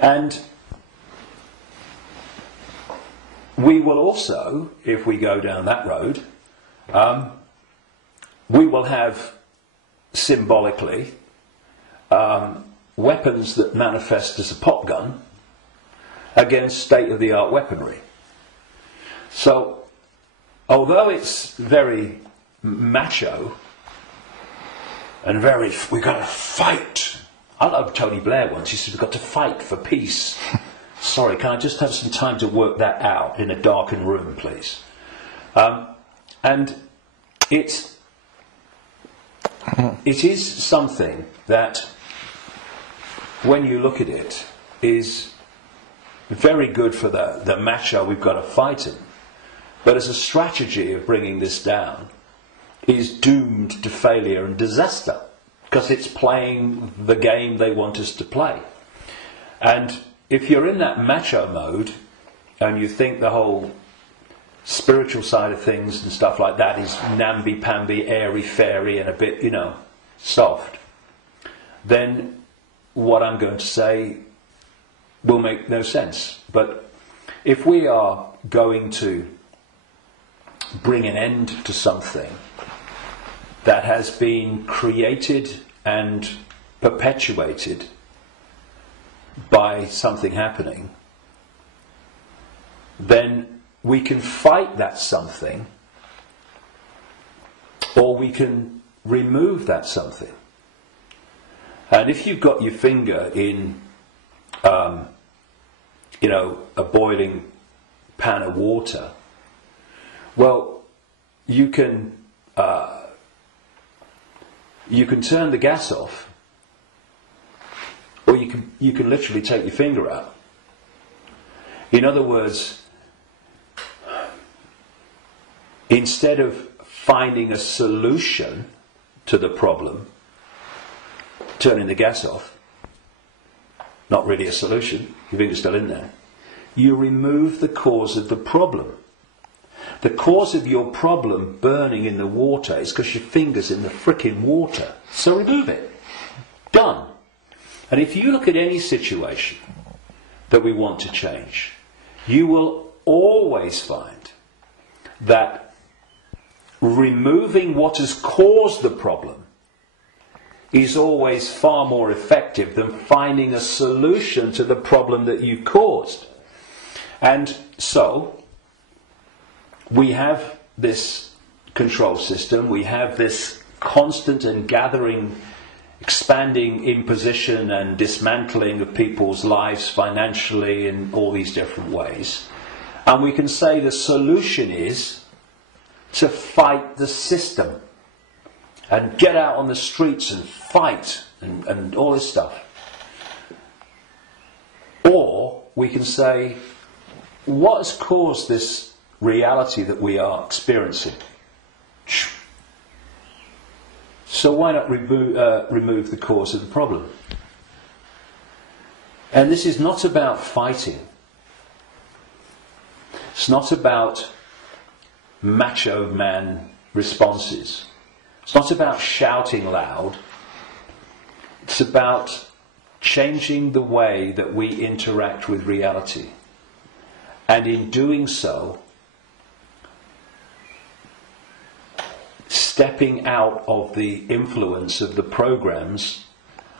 And we will also, if we go down that road, we will have symbolically weapons that manifest as a pop gun against state-of-the-art weaponry. So, although it's very macho and very, we've got to fight. I love Tony Blair once, he said, we've got to fight for peace. Sorry, can I just have some time to work that out in a darkened room, please? And it is something that, when you look at it, is very good for the macho we've got to fight him. But as a strategy of bringing this down, is doomed to failure and disaster. because it's playing the game they want us to play. And if you're in that macho mode and you think the whole spiritual side of things and stuff like that is namby-pamby, airy-fairy and a bit, soft, then what I'm going to say will make no sense. But if we are going to bring an end to something that has been created and perpetuated by something happening, then we can fight that something, or we can remove that something. And if you've got your finger in, a boiling pan of water, well, you can turn the gas off, or you can literally take your finger out. In other words, instead of finding a solution to the problem, turning the gas off, not really a solution, your finger's still in there, you remove the cause of the problem. The cause of your problem burning in the water is because your finger's in the frickin' water. So remove it. Done. And if you look at any situation that we want to change, you will always find that removing what has caused the problem is always far more effective than finding a solution to the problem that you've caused. And so, we have this control system, we have this constant and gathering, expanding imposition and dismantling of people's lives financially in all these different ways. And we can say the solution is to fight the system and get out on the streets and fight and all this stuff. Or we can say, what has caused this reality that we are experiencing? So why not remove the cause of the problem? And this is not about fighting. It's not about macho man responses. It's not about shouting loud. It's about changing the way that we interact with reality. And in doing so, stepping out of the influence of the programs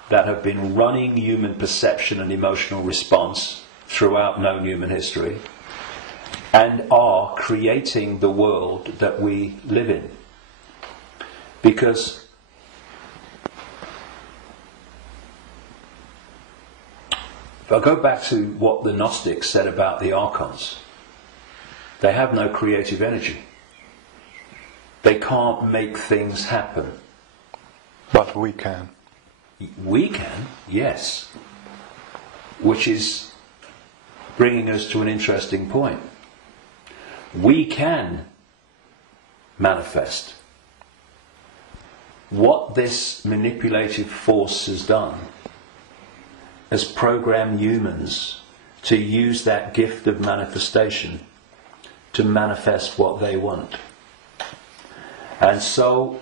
that have been running human perception and emotional response throughout known human history, and are creating the world that we live in. Because if I go back to what the Gnostics said about the archons, they have no creative energy. They can't make things happen. But we can. We can, yes. Which is bringing us to an interesting point. We can manifest. What this manipulative force has done has programmed humans to use that gift of manifestation to manifest what they want. And so,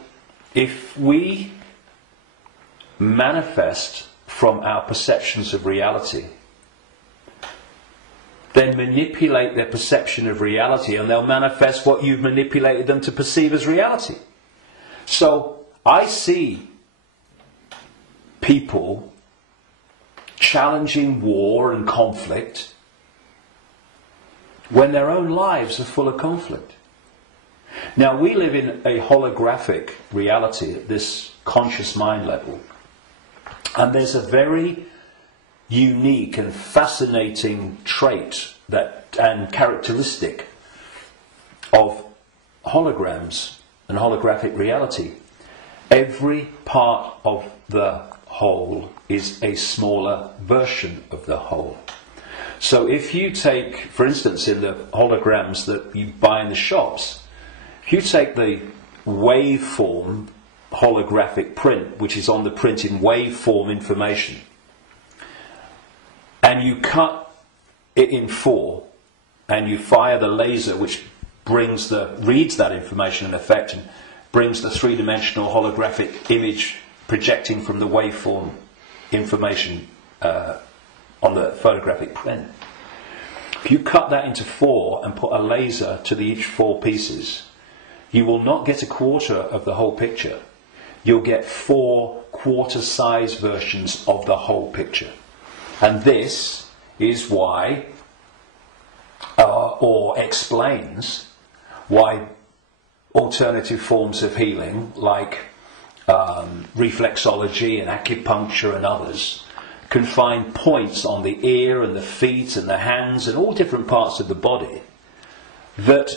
if we manifest from our perceptions of reality, then manipulate their perception of reality, and they'll manifest what you've manipulated them to perceive as reality. So, I see people challenging war and conflict when their own lives are full of conflict. Now, we live in a holographic reality at this conscious mind level, and there's a very unique and fascinating trait and characteristic of holograms and holographic reality. Every part of the whole is a smaller version of the whole. So if you take, for instance, in the holograms that you buy in the shops, if you take the waveform holographic print, which is on the print in waveform information, and you cut it in 4, and you fire the laser, which reads that information in effect, and brings the 3-dimensional holographic image projecting from the waveform information on the photographic print. If you cut that into 4 and put a laser to each 4 pieces, you will not get a quarter of the whole picture. You'll get 4 quarter-size versions of the whole picture. And this is why, or explains why alternative forms of healing, like reflexology and acupuncture and others, can find points on the ear and the feet and the hands and all different parts of the body that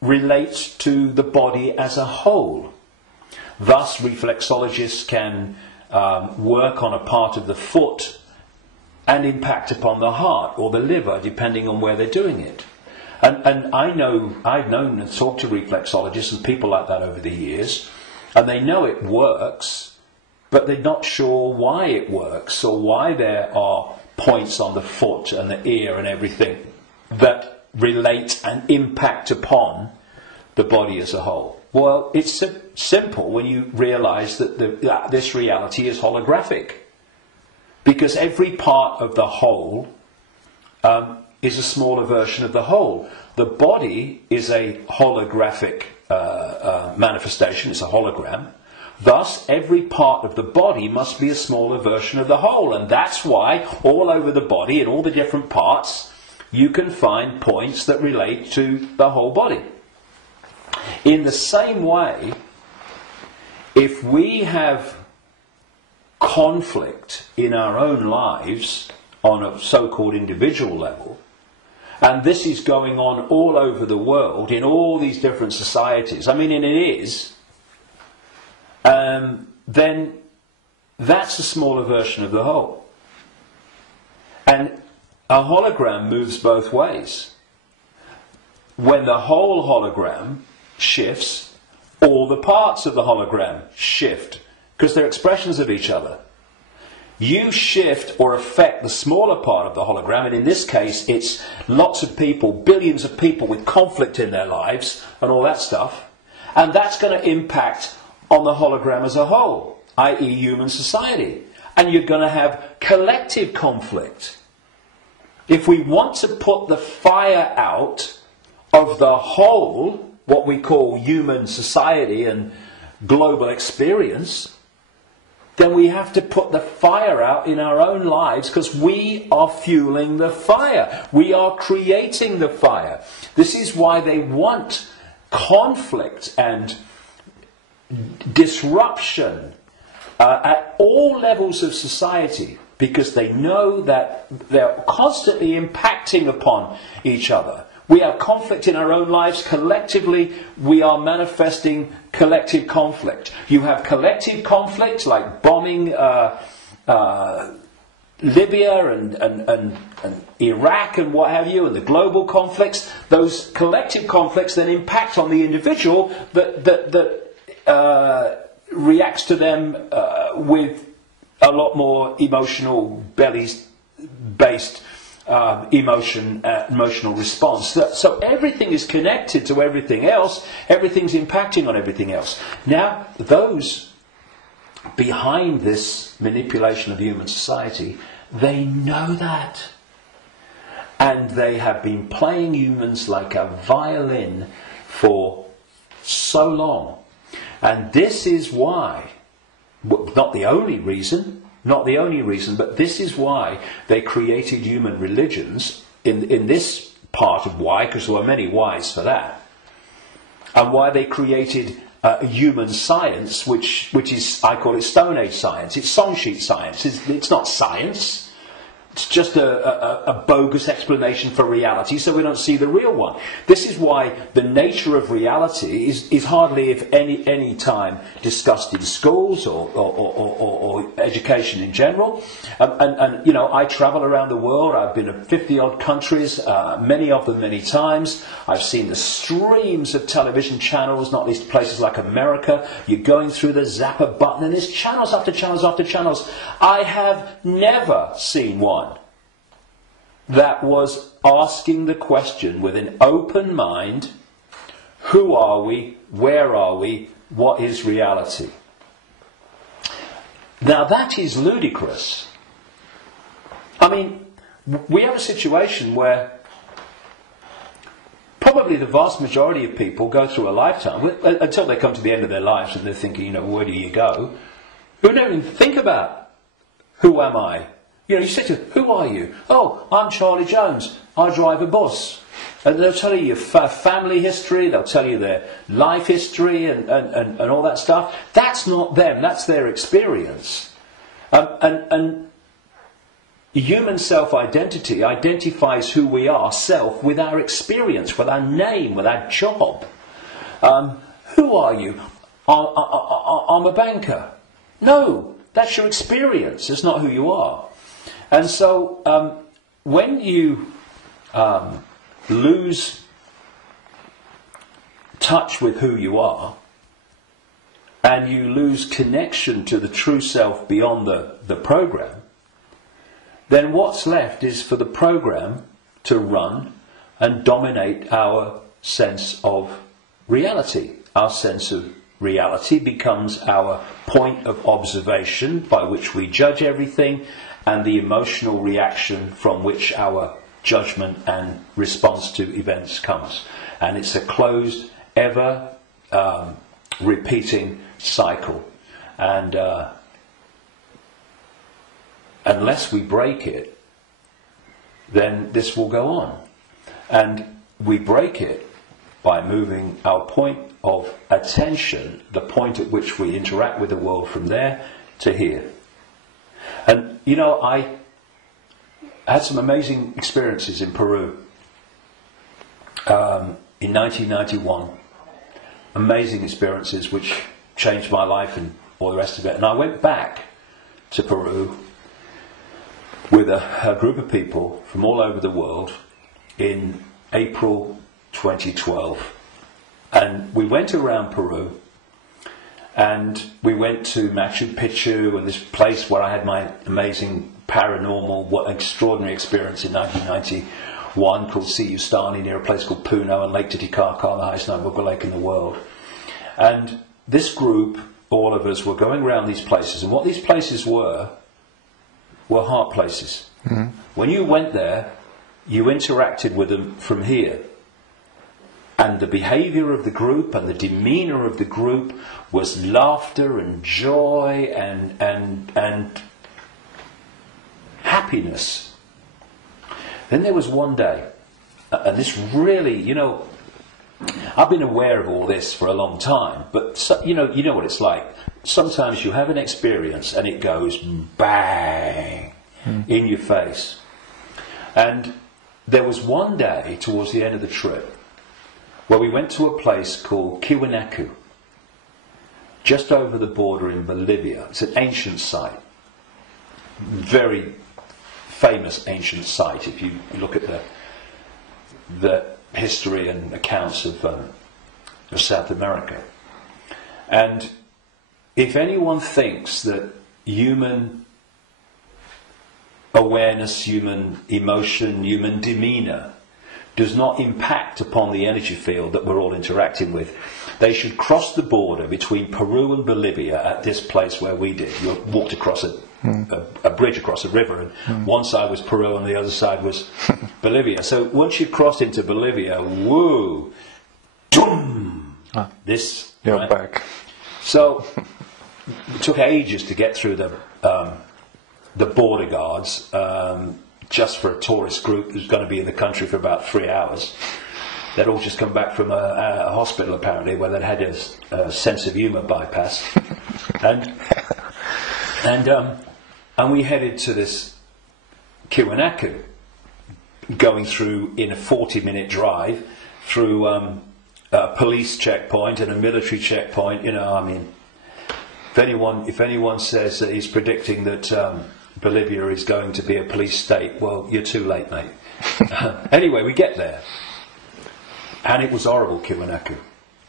relate to the body as a whole. Thus, reflexologists can work on a part of the foot and impact upon the heart or the liver, depending on where they're doing it. And I've known and talked to reflexologists and people like that over the years, and they know it works, but they're not sure why it works or why there are points on the foot and the ear and everything that relate and impact upon the body as a whole. Well, it's simple when you realise that this reality is holographic, because every part of the whole is a smaller version of the whole. The body is a holographic manifestation, it's a hologram. Thus, every part of the body must be a smaller version of the whole, and that's why all over the body, in all the different parts, you can find points that relate to the whole body. In the same way, if we have conflict in our own lives on a so-called individual level, and this is going on all over the world in all these different societies, and it is, then that's a smaller version of the whole. And a hologram moves both ways. When the whole hologram shifts, all the parts of the hologram shift, because they're expressions of each other. You shift or affect the smaller part of the hologram, and in this case it's lots of people, billions of people with conflict in their lives and all that stuff, and that's going to impact on the hologram as a whole, i.e. human society. And you're going to have collective conflict. If we want to put the fire out of the whole, what we call human society and global experience, then we have to put the fire out in our own lives, because we are fueling the fire. We are creating the fire. This is why they want conflict and disruption at all levels of society, because they know that they're constantly impacting upon each other. We have conflict in our own lives. Collectively, we are manifesting collective conflict. You have collective conflicts like bombing Libya and Iraq and what have you, and the global conflicts. Those collective conflicts then impact on the individual that reacts to them with a lot more emotional, based emotional response. So everything is connected to everything else. Everything's impacting on everything else. Now, those behind this manipulation of human society, they know that. And they have been playing humans like a violin for so long. And this is why, not the only reason, but this is why they created human religions in this part of why, because there were many whys for that, and why they created human science, which is, I call it Stone Age science. It's song sheet science. It's not science. It's just a bogus explanation for reality, so we don't see the real one. This is why the nature of reality is hardly, if any time, discussed in schools or education in general. And you know, I travel around the world. I've been to 50-odd countries, many of them many times. I've seen the streams of television channels, not least places like America. You're going through the zapper button and there's channels after channels after channels. I have never seen one that was asking the question with an open mind, who are we, where are we, what is reality? Now that is ludicrous. I mean, we have a situation where probably the vast majority of people go through a lifetime, until they come to the end of their lives and they're thinking, you know, where do you go? Who don't even think about, who am I? You know, you say to them, who are you? Oh, I'm Charlie Jones. I drive a bus. And they'll tell you your family history, they'll tell you their life history and all that stuff. That's not them, that's their experience. And human self-identity identifies who we are, self, with our experience, with our name, with our job. Who are you? I'm a banker. No, that's your experience, it's not who you are. And so when you lose touch with who you are, and you lose connection to the true self beyond the program, then what's left is for the program to run and dominate our sense of reality. Our sense of reality becomes our point of observation by which we judge everything, and the emotional reaction from which our judgment and response to events comes. And it's a closed, ever repeating cycle. And unless we break it, then this will go on. And we break it by moving our point of attention, the point at which we interact with the world, from there to here. And you know, I had some amazing experiences in Peru in 1991. Amazing experiences which changed my life and all the rest of it. And I went back to Peru with a group of people from all over the world in April 2012. And we went around Peru, and we went to Machu Picchu and this place where I had my amazing paranormal, extraordinary experience in 1991 called Siyustani, near a place called Puno, and Lake Titicaca, the highest known Buga lake in the world. And this group, all of us, were going around these places, and what these places were heart places. Mm-hmm. When you went there, you interacted with them from here. And the behaviour of the group and the demeanour of the group was laughter and joy and happiness. Then there was one day, and this really, you know, I've been aware of all this for a long time, but you know what it's like. Sometimes you have an experience and it goes bang in your face. And there was one day towards the end of the trip where we went to a place called Tiwanaku, just over the border in Bolivia. It's an ancient site, very famous ancient site if you look at the history and accounts of South America. And if anyone thinks that human awareness, human emotion, human demeanour does not impact upon the energy field that we're all interacting with, they should cross the border between Peru and Bolivia at this place where we did. You walked across a bridge across a river, and one side was Peru and the other side was Bolivia. So once you crossed into Bolivia, woo, doom, you're right? back. So it took ages to get through the border guards, just for a tourist group who's going to be in the country for about 3 hours. They'd all just come back from a hospital, apparently, where they'd had a sense of humour bypass. And we headed to this Tiwanaku, going through in a 40-minute drive through a police checkpoint and a military checkpoint. You know, I mean, if anyone says that he's predicting that Bolivia is going to be a police state, well, you're too late, mate. Anyway, we get there. And it was horrible, Kiwanaku.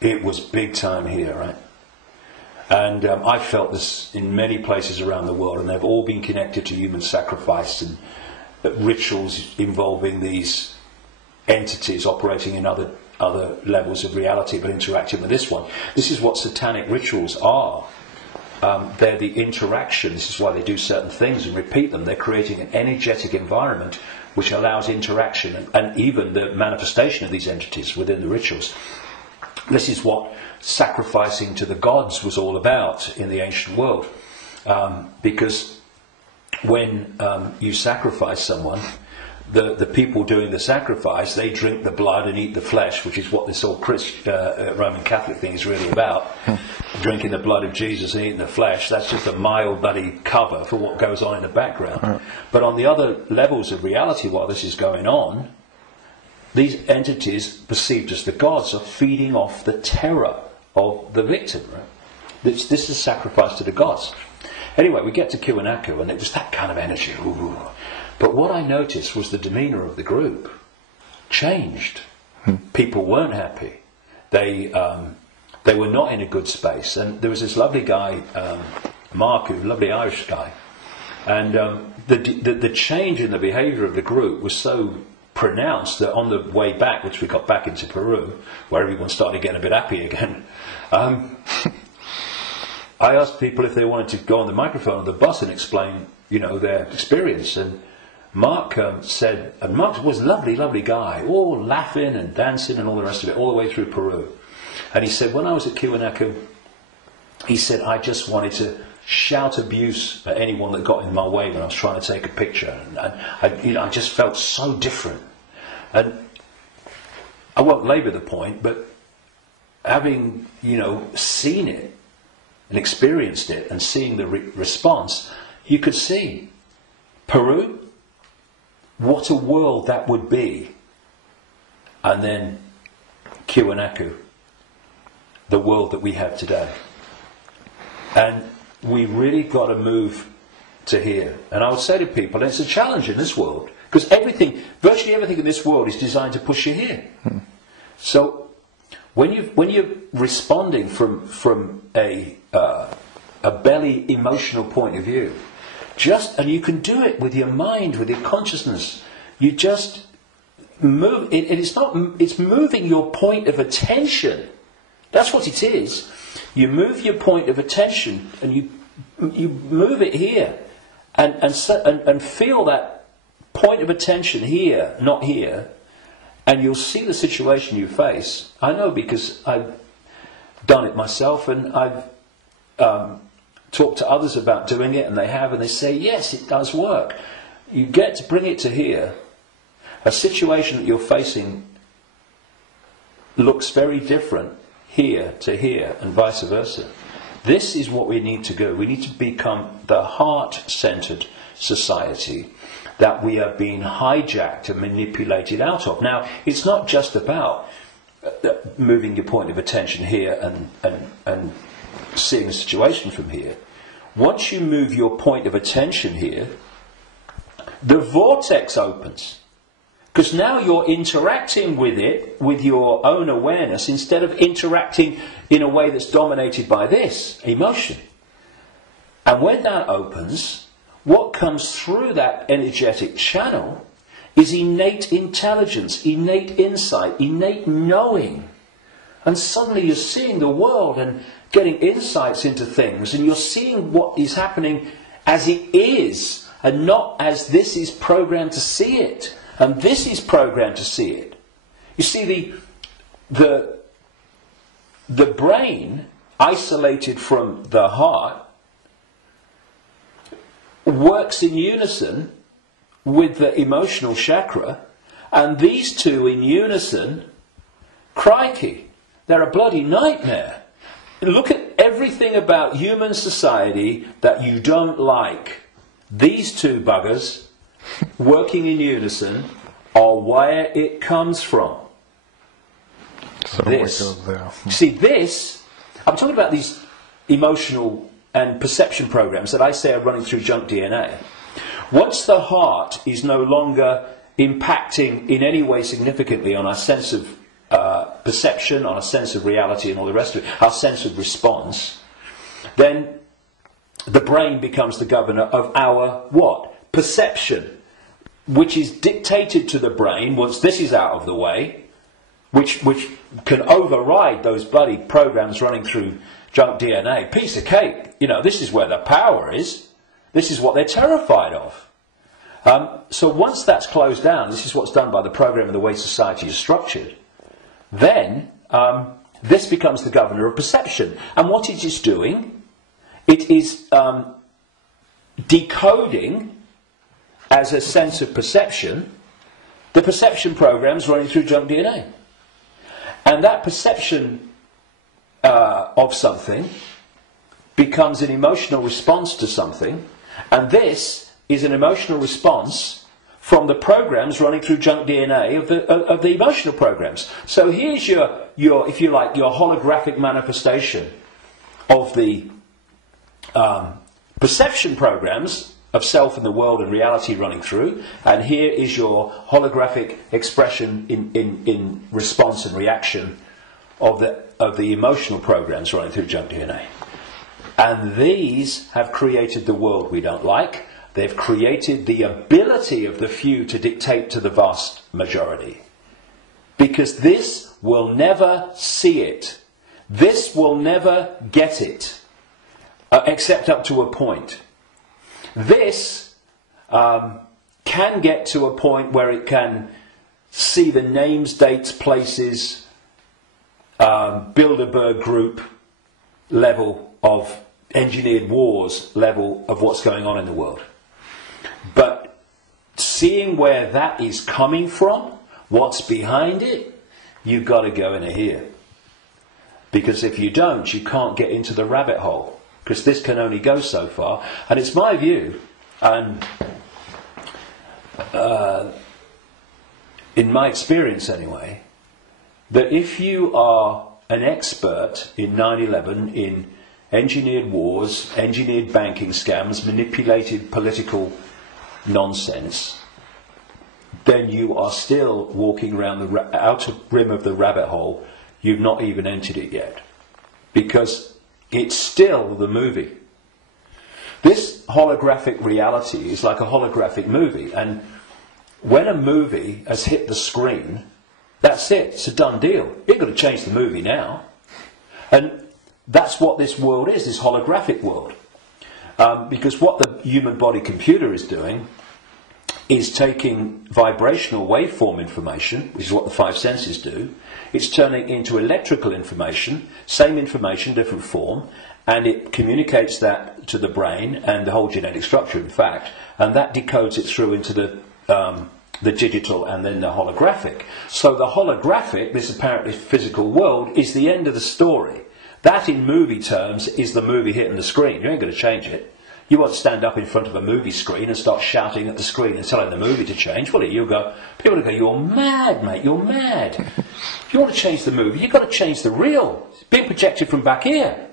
It was big time here, right? And I felt this in many places around the world, and they've all been connected to human sacrifice and rituals involving these entities operating in other levels of reality, but interacting with this one. This is what satanic rituals are. They're the interaction. This is why they do certain things and repeat them. They're creating an energetic environment which allows interaction and even the manifestation of these entities within the rituals. This is what sacrificing to the gods was all about in the ancient world. Because when you sacrifice someone, the people doing the sacrifice, they drink the blood and eat the flesh, which is what this whole Roman Catholic thing is really about. Drinking the blood of Jesus and eating the flesh, that's just a mild bloody cover for what goes on in the background. But on the other levels of reality, while this is going on, these entities, perceived as the gods, are feeding off the terror of the victim. Right? This is sacrifice to the gods. Anyway, we get to Kiwanaku, and it was that kind of energy. Ooh. But what I noticed was the demeanour of the group changed. People weren't happy. They were not in a good space. And there was this lovely guy, Mark, a lovely Irish guy, and the change in the behaviour of the group was so pronounced that on the way back, which we got back into Peru, where everyone started getting a bit happy again, I asked people if they wanted to go on the microphone on the bus and explain, their experience. And Mark said, and Mark was a lovely, lovely guy, all laughing and dancing and all the rest of it, all the way through Peru. And he said, when I was at Kiwanaku, he said, I just wanted to shout abuse at anyone that got in my way when I was trying to take a picture. And I just felt so different. And I won't labour the point, but having, seen it and experienced it and seeing the response, you could see Peru, what a world that would be. And then Kiwanaku, the world that we have today. And we really got to move to here. And I would say to people, it's a challenge in this world, because virtually everything in this world is designed to push you here. So when you're responding from a belly emotional point of view, and you can do it with your mind, with your consciousness, you just move. It's moving your point of attention. That's what it is. You move your point of attention, and you move it here, and feel that point of attention here, not here, and you'll see the situation you face. I know, because I've done it myself, and I've talked to others about doing it, and they have, and they say, yes, it does work. You get to bring it to here. A situation that you're facing looks very different here to here, and vice versa. This is what we need to do. We need to become the heart-centered society that we are being hijacked and manipulated out of. Now, it's not just about moving your point of attention here and seeing the situation from here. Once you move your point of attention here, the vortex opens. Because now you're interacting with it, with your own awareness, instead of interacting in a way that's dominated by this emotion. And when that opens, what comes through that energetic channel is innate intelligence, innate insight, innate knowing. And suddenly you're seeing the world and getting insights into things, and you're seeing what is happening as it is, and not as this is programmed to see it. And this is programmed to see it. You see, the brain, isolated from the heart, works in unison with the emotional chakra, and these two in unison, crikey, they're a bloody nightmare. Look at everything about human society that you don't like. These two buggers working in unison are where it comes from. So this. we go there. See, this, I'm talking about these emotional and perception programs that I say are running through junk DNA, once the heart is no longer impacting in any way significantly on our sense of perception, on our sense of reality and all the rest of it, our sense of response, then the brain becomes the governor of our what? Perception, which is dictated to the brain once this is out of the way, which can override those bloody programs running through junk DNA. Piece of cake. You know, this is where the power is. This is what they're terrified of. So once that's closed down, this is what's done by the program and the way society is structured, then this becomes the governor of perception. And what it is doing, it is decoding as a sense of perception the perception programs running through junk DNA. And that perception of something becomes an emotional response to something, and this is an emotional response from the programs running through junk DNA of the emotional programs. So here's your, if you like, your holographic manifestation of the perception programs of self and the world and reality running through, and here is your holographic expression in response and reaction of the emotional programs running through junk DNA. And these have created the world we don't like. They've created the ability of the few to dictate to the vast majority. Because this will never see it. This will never get it. Except up to a point. This can get to a point where it can see the names, dates, places, Bilderberg group level of engineered wars level of what's going on in the world. But seeing where that is coming from, what's behind it, you've got to go in here. Because if you don't, you can't get into the rabbit hole. Because this can only go so far. And it's my view, and in my experience anyway, that if you are an expert in 9/11, in engineered wars, engineered banking scams, manipulated political nonsense, then you are still walking around the outer rim of the rabbit hole. You've not even entered it yet. Because it's still the movie. This holographic reality is like a holographic movie. And when a movie has hit the screen, that's it. It's a done deal. You've got to change the movie now. And that's what this world is, this holographic world. Because what the human body computer is doing is taking vibrational waveform information, which is what the five senses do. It's turning it into electrical information, same information, different form, and it communicates that to the brain and the whole genetic structure, in fact, and that decodes it through into the digital and then the holographic. So the holographic, this apparently physical world, is the end of the story. That, in movie terms, is the movie hitting the screen. You ain't going to change it. You won't stand up in front of a movie screen and start shouting at the screen and telling the movie to change, will it? You'll go, people will go, you're mad, mate, you're mad. If you want to change the movie, you've got to change the reel. It's being projected from back here.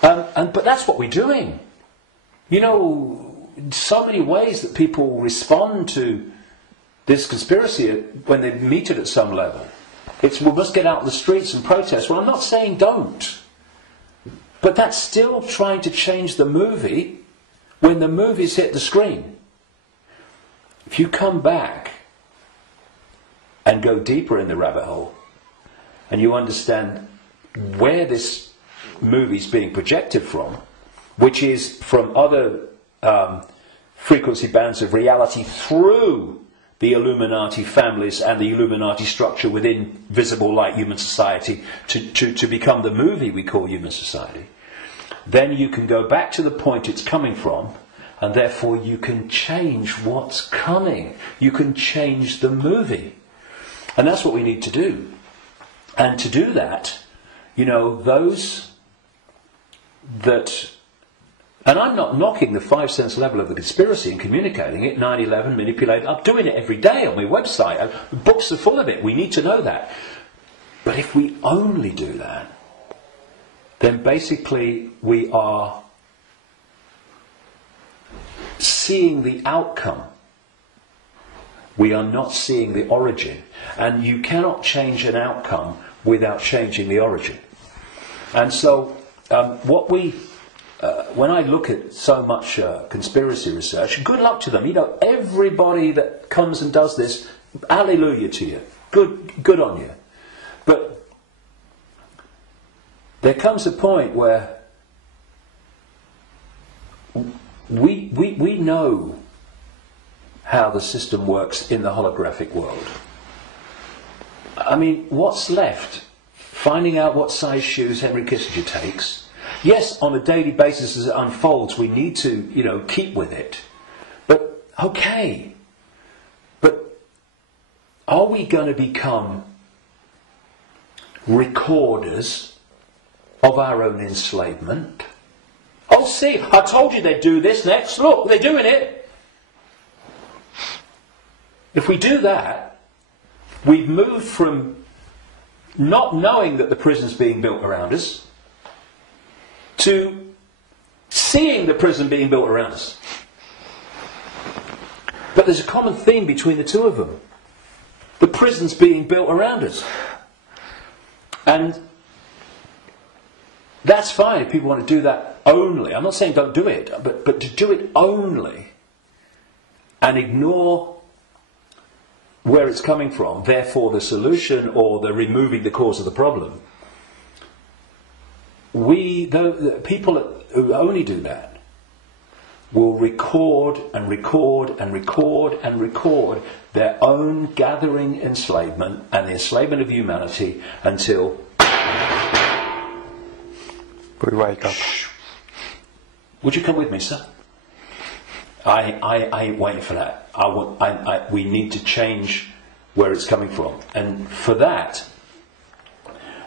But that's what we're doing. You know, so many ways that people respond to this conspiracy when they meet it at some level. It's, we must get out in the streets and protest. Well, I'm not saying don't. But that's still trying to change the movie when the movie's hit the screen. If you come back and go deeper in the rabbit hole, and you understand where this movie's being projected from, which is from other frequency bands of reality through the Illuminati families and the Illuminati structure within visible light human society to become the movie we call human society, then you can go back to the point it's coming from, and therefore you can change what's coming. You can change the movie. And that's what we need to do. And to do that, you know, those that... And I'm not knocking the five-sense level of the conspiracy and communicating it, 9/11, manipulating. I'm doing it every day on my website. Books are full of it. We need to know that. But if we only do that, then basically we are seeing the outcome. We are not seeing the origin. And you cannot change an outcome without changing the origin. And so when I look at so much conspiracy research, good luck to them. You know, everybody that comes and does this, hallelujah to you. Good on you. But there comes a point where we know how the system works in the holographic world. I mean, what's left? Finding out what size shoes Henry Kissinger takes. Yes, on a daily basis as it unfolds, we need to, you know, keep with it. But, okay. But are we going to become recorders of our own enslavement? Oh, see, I told you they'd do this next. Look, they're doing it. If we do that, we've moved from not knowing that the prison's being built around us to seeing the prison being built around us. But there's a common theme between the two of them. The prison's being built around us. And that's fine if people want to do that only. I'm not saying don't do it, but to do it only and ignore where it's coming from, therefore the solution or the removing the cause of the problem. The people who only do that will record and record and record and record their own gathering enslavement and the enslavement of humanity until we wake up. Would you come with me, sir? I ain't waiting for that. We need to change where it's coming from. And for that,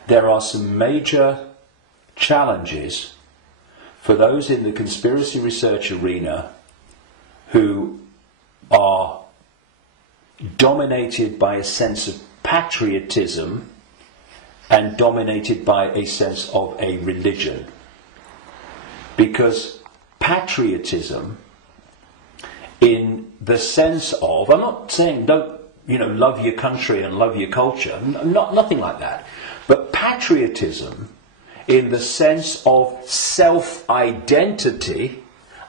there are some major challenges for those in the conspiracy research arena who are dominated by a sense of patriotism and dominated by a sense of a religion. Because patriotism, in the sense of, I'm not saying don't, love your country and love your culture, nothing like that. But patriotism, in the sense of self-identity,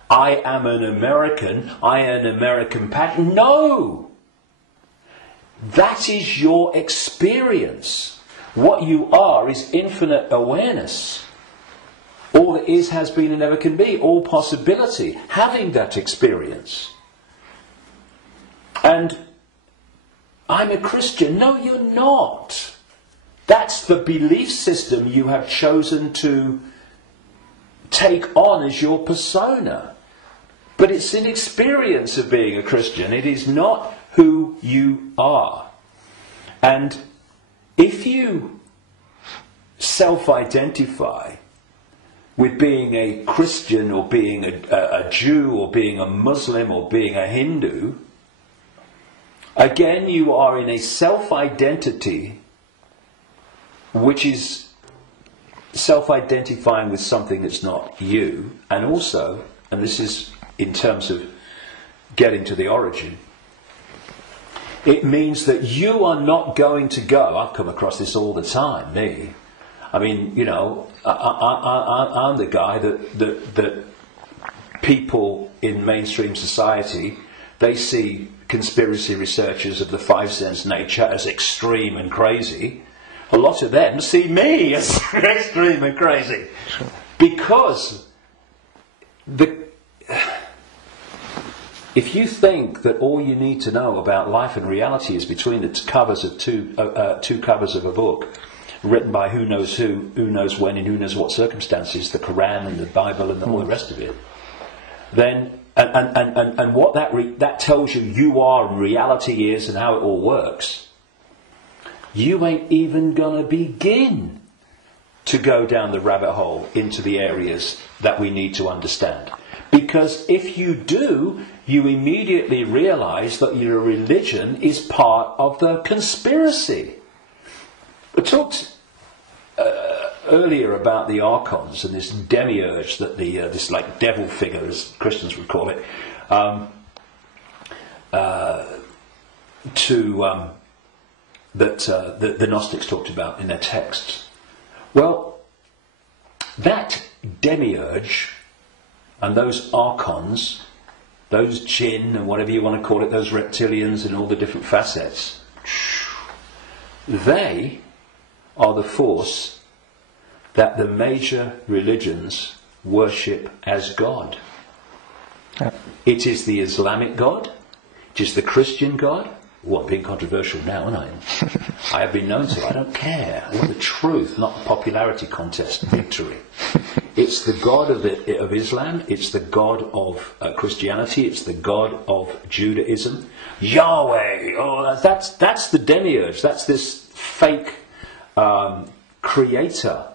I am an American, I am an American patriot. No! That is your experience. What you are is infinite awareness. All that is, has been, and never can be. All possibility. Having that experience. And I'm a Christian. No, you're not. That's the belief system you have chosen to take on as your persona. But it's an experience of being a Christian. It is not who you are. And if you self-identify with being a Christian or being a Jew or being a Muslim or being a Hindu, again you are in a self-identity which is self-identifying with something that's not you. And also, and this is in terms of getting to the origin, it means that you are not going to go, I've come across this all the time, me. I mean, I'm the guy that people in mainstream society, they see conspiracy researchers of the 5 sense nature as extreme and crazy. A lot of them see me as extreme and crazy. Because if you think that all you need to know about life and reality is between the covers of two covers of a book written by who knows knows when, and who knows what circumstances, the Quran and the Bible and all the rest of it, then and what that tells you are and reality is and how it all works, you ain't even gonna begin to go down the rabbit hole into the areas that we need to understand. Because if you do, you immediately realise that your religion is part of the conspiracy. I talked earlier about the archons and this demiurge that this like devil figure, as Christians would call it, that the Gnostics talked about in their texts. Well, that demiurge and those archons, those jinn and whatever you want to call it, those reptilians and all the different facets, they are the force that the major religions worship as God. Yeah. It is the Islamic God, it is the Christian God. Well, I'm being controversial now, aren't I? I have been known to. I don't care. I want the truth, not the popularity contest victory. It's the God of Islam, it's the God of Christianity, it's the God of Judaism. Yahweh! Oh, that's the demiurge. That's this fake manipulator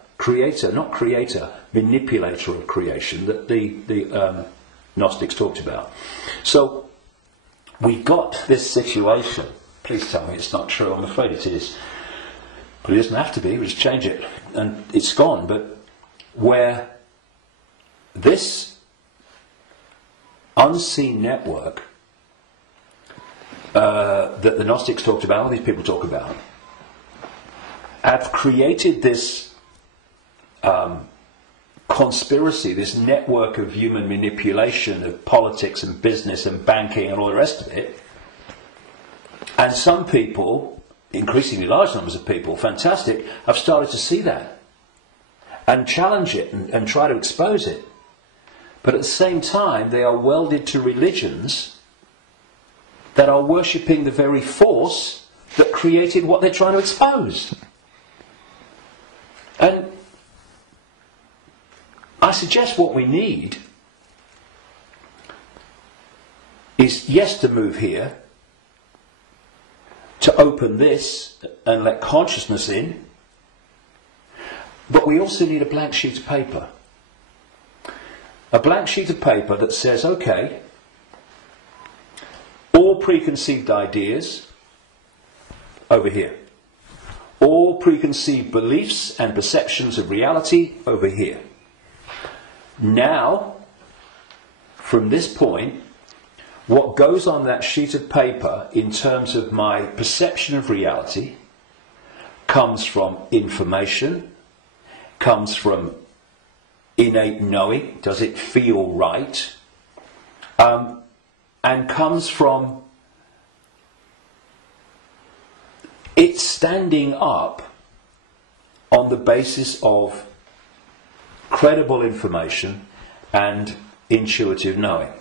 of creation that the Gnostics talked about. So we got this situation. Please tell me it's not true. I'm afraid it is. But it doesn't have to be. We just change it. And it's gone. But where this unseen network that the Gnostics talked about, all these people talk about, have created this conspiracy, this network of human manipulation of politics and business and banking and all the rest of it. And some people, increasingly large numbers of people, fantastic, have started to see that and challenge it and try to expose it. But at the same time, they are welded to religions that are worshipping the very force that created what they're trying to expose. And I suggest what we need is, yes, to move here, to open this and let consciousness in, but we also need a blank sheet of paper. A blank sheet of paper that says, okay, all preconceived ideas over here. All preconceived beliefs and perceptions of reality over here. Now, from this point, what goes on that sheet of paper in terms of my perception of reality comes from information, comes from innate knowing, does it feel right, and comes from it standing up on the basis of credible information and intuitive knowing.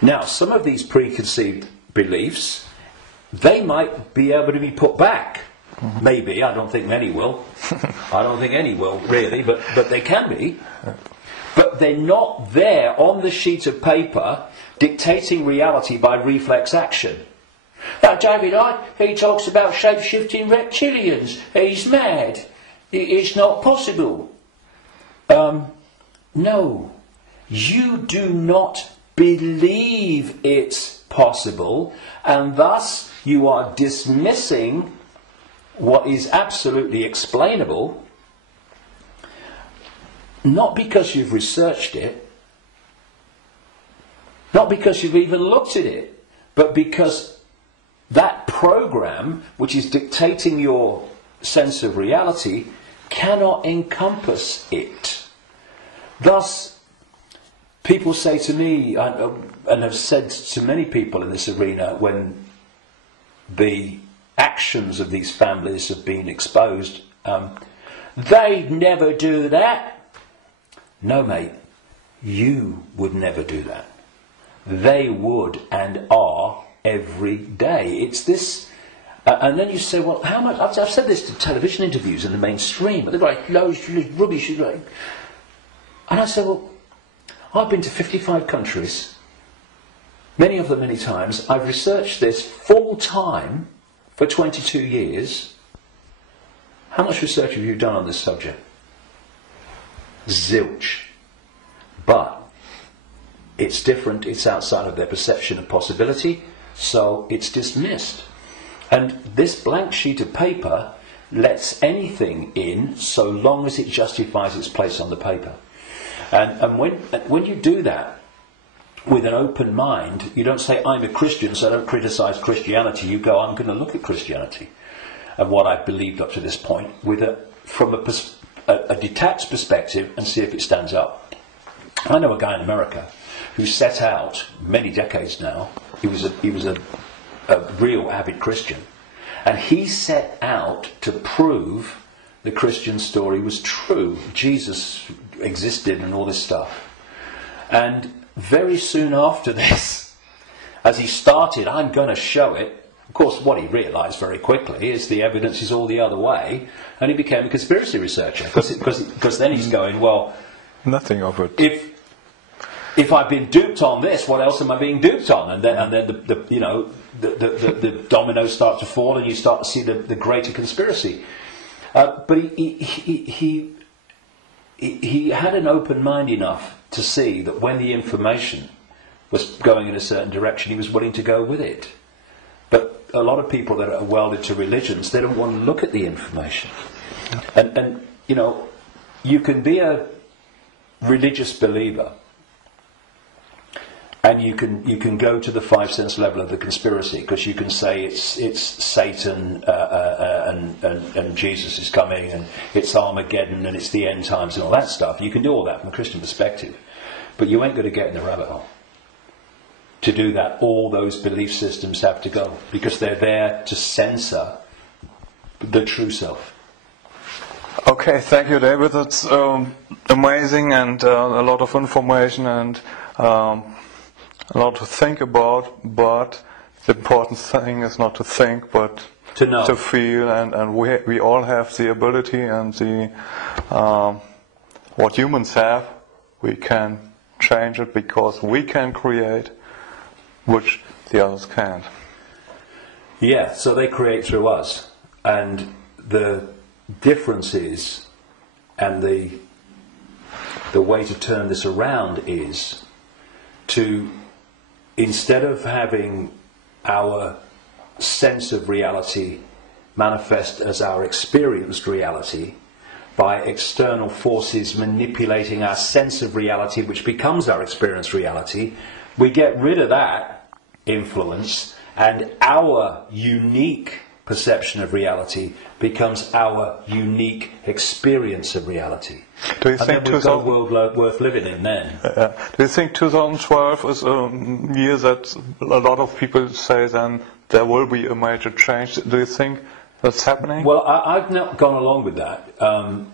Now, some of these preconceived beliefs, they might be able to be put back. Maybe, I don't think many will. I don't think any will, really, but they can be. But they're not there on the sheet of paper dictating reality by reflex action. Now, David Icke, he talks about shape-shifting reptilians. He's mad. It's not possible. No, you do not believe it's possible, and thus you are dismissing what is absolutely explainable, not because you've researched it, not because you've even looked at it, but because that program, which is dictating your sense of reality, cannot encompass it. Thus, people say to me, and have said to many people in this arena, when the actions of these families have been exposed, they'd never do that. No, mate, you would never do that. They would and are every day. It's this. And then you say, well, how much? I've said this to television interviews in the mainstream. They're like, loads of rubbish. And I say, well, I've been to 55 countries, many of them many times. I've researched this full time for 22 years. How much research have you done on this subject? Zilch. But it's different, it's outside of their perception of possibility, so it's dismissed. And this blank sheet of paper lets anything in so long as it justifies its place on the paper. And when you do that with an open mind, you don't say, I'm a Christian, so I don't criticise Christianity. You go, I'm going to look at Christianity and what I've believed up to this point from a detached perspective and see if it stands up. I know a guy in America who set out, many decades now, he was a real avid Christian, and he set out to prove the Christian story was true. Jesus existed and all this stuff. And very soon after this, as he started, I'm going to show it, of course what he realised very quickly is the evidence is all the other way, and he became a conspiracy researcher, because then he's going, well, nothing of it. If I've been duped on this, what else am I being duped on? And then the dominoes start to fall, and you start to see the greater conspiracy. But he had an open mind enough to see that when the information was going in a certain direction, he was willing to go with it. But a lot of people that are welded to religions, they don't want to look at the information. And you can be a religious believer, and you can go to the 5 sense level of the conspiracy, because you can say it's Satan and Jesus is coming, and it's Armageddon, and it's the end times and all that stuff. You can do all that from a Christian perspective, but you ain't going to get in the rabbit hole. To do that, all those belief systems have to go, because they're there to censor the true self. Okay, thank you, David. That's amazing, and a lot of information, and a lot to think about, but the important thing is not to think, but to know, to feel, and we all have the ability and the what humans have. We can change it because we can create, which the others can't. Yeah, so they create through us, and the difference is, and the way to turn this around is to, instead of having our sense of reality manifest as our experienced reality by external forces manipulating our sense of reality, which becomes our experienced reality, we get rid of that influence, and our unique perception of reality becomes our unique experience of reality. Do you think we've got a world worth living in then? Do you think 2012 is a year that a lot of people say then there will be a major change? Do you think that's happening? Well, I've not gone along with that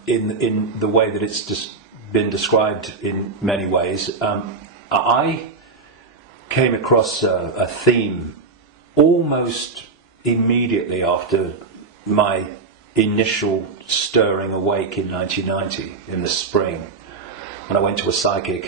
in the way that it's just been described in many ways. I came across a theme almost immediately after my initial stirring awake in 1990 in the spring, when I went to a psychic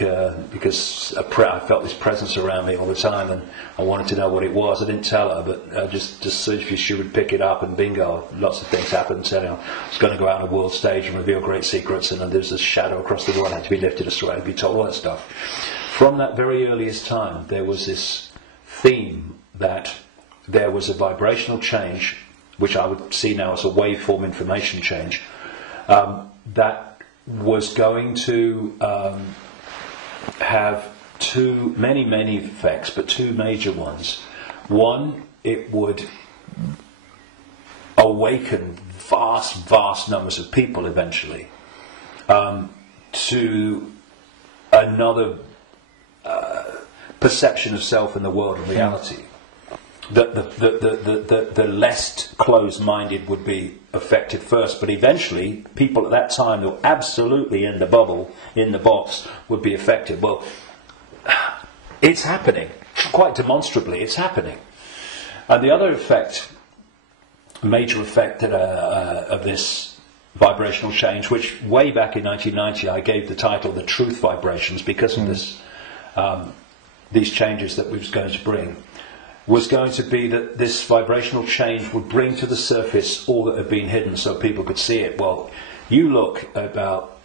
because I felt this presence around me all the time, and I wanted to know what it was. I didn't tell her, but just so she would pick it up, and bingo, lots of things happened. Said I was going to go out on a world stage and reveal great secrets, and there's this shadow across the world had to be lifted astray, to be told all that stuff. From that very earliest time, there was this theme that there was a vibrational change, which I would see now as a waveform information change, that was going to have many effects, but two major ones. One, it would awaken vast numbers of people eventually to another perception of self in the world and reality. The less closed-minded would be affected first, but eventually people at that time who were absolutely in the bubble, in the box, would be affected. Well, it's happening. Quite demonstrably, it's happening. And the other effect, major effect of this vibrational change, which way back in 1990 I gave the title The Truth Vibrations, because of this, these changes that we was going to bring, was going to be that this vibrational change would bring to the surface all that had been hidden so people could see it. Well, you look about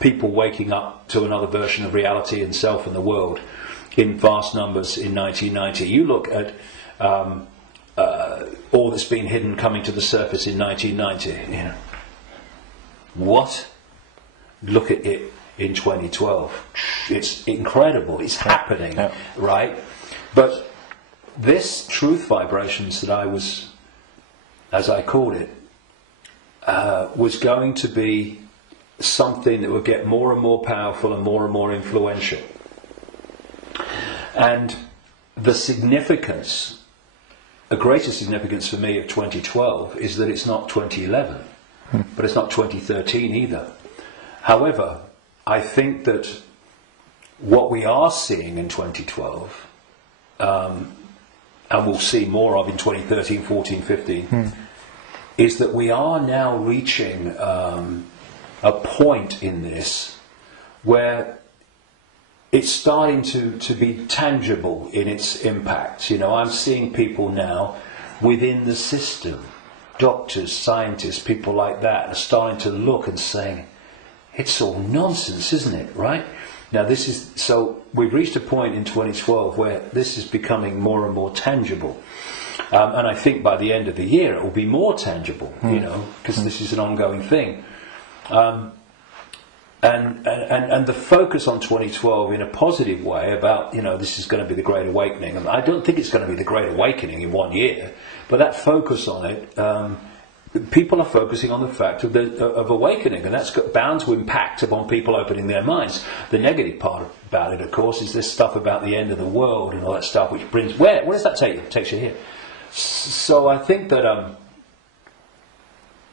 people waking up to another version of reality and self and the world in vast numbers in 1990. You look at all that's been hidden coming to the surface in 1990. You know, what? Look at it in 2012. It's incredible. It's happening, right? But this truth vibrations that I was, as I called it, was going to be something that would get more and more powerful and more influential. And the significance, a greater significance for me of 2012 is that it's not 2011, but it's not 2013 either. However, I think that what we are seeing in 2012, and we'll see more of in 2013, 14, 15, is that we are now reaching a point in this where it's starting to be tangible in its impact. You know, I'm seeing people now within the system, doctors, scientists, people like that, are starting to look and saying, it's all nonsense, isn't it, right? Now this is, so we've reached a point in 2012 where this is becoming more and more tangible. And I think by the end of the year it will be more tangible, you know, because this is an ongoing thing. And the focus on 2012 in a positive way about, you know, this is going to be the Great Awakening. And I don't think it's going to be the Great Awakening in 1 year, but that focus on it, people are focusing on the fact of awakening, and that's bound to impact upon people opening their minds. The negative part about it, of course, is this stuff about the end of the world and all that stuff, which brings, where does that take you? It takes you here. So I think that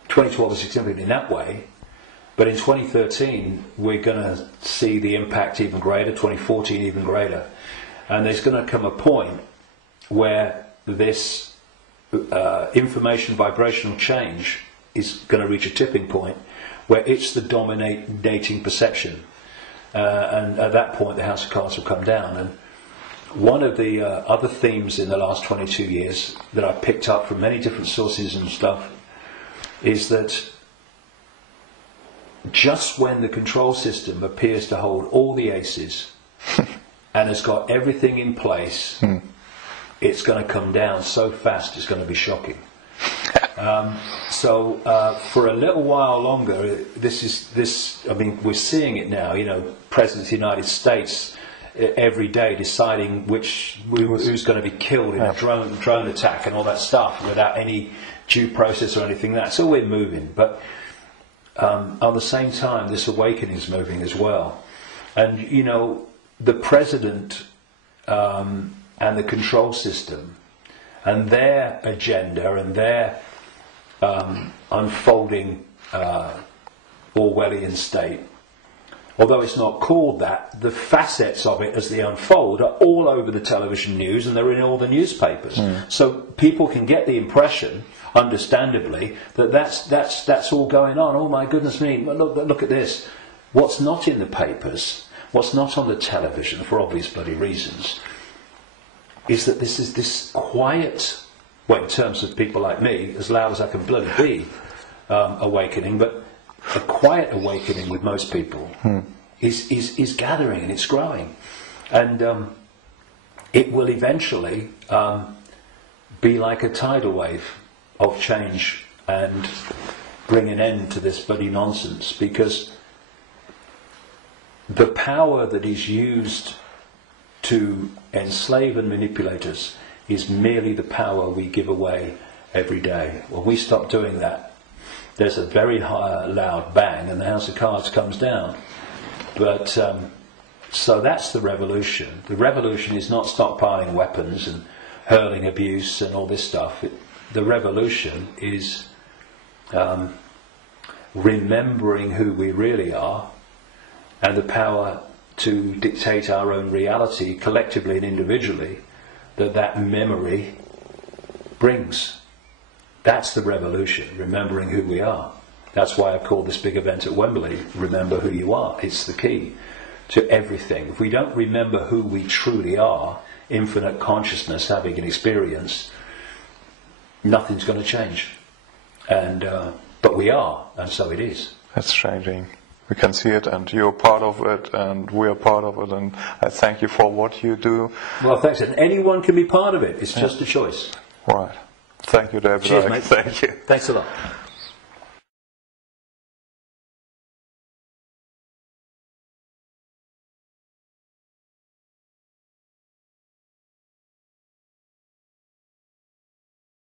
2012 is significant in that way. But in 2013, we're going to see the impact even greater, 2014 even greater. And there's going to come a point where this information vibrational change is going to reach a tipping point where it's the dominating perception. And at that point, the House of Cards will come down. And one of the other themes in the last 22 years that I picked up from many different sources and stuff is that just when the control system appears to hold all the aces and has got everything in place, it's going to come down so fast it's going to be shocking. So for a little while longer, I mean, we're seeing it now, you know, President of the United States every day deciding who's going to be killed in a drone attack and all that stuff without any due process or anything like that. So we're moving, but at the same time, this awakening is moving as well. And, you know, the president and the control system and their agenda and their unfolding Orwellian state, although it's not called that, the facets of it as they unfold are all over the television news and they're in all the newspapers. So people can get the impression, understandably, that's all going on. Oh my goodness me, look at this. What's not in the papers, what's not on the television, for obvious bloody reasons, is that this is this quiet, well, in terms of people like me, as loud as I can bloody be, awakening, but a quiet awakening with most people is gathering and it's growing. And it will eventually be like a tidal wave of change and bring an end to this bloody nonsense, because the power that is used to enslave and manipulate us is merely the power we give away every day. When we stop doing that, there's a very loud bang and the House of Cards comes down. But so that's the revolution. The revolution is not stockpiling weapons and hurling abuse and all this stuff. The revolution is remembering who we really are and the power to dictate our own reality collectively and individually that memory brings. That's the revolution, remembering who we are. That's why I've called this big event at Wembley, Remember Who You Are. It's the key to everything. If we don't remember who we truly are, infinite consciousness having an experience, nothing's going to change. And but we are, and so it is. It's changing. We can see it, and you're part of it, and we are part of it, and I thank you for what you do. Well, thanks. And anyone can be part of it. It's just a choice. Right. Thank you, David. Cheers, mate. Thank you. Thanks a lot.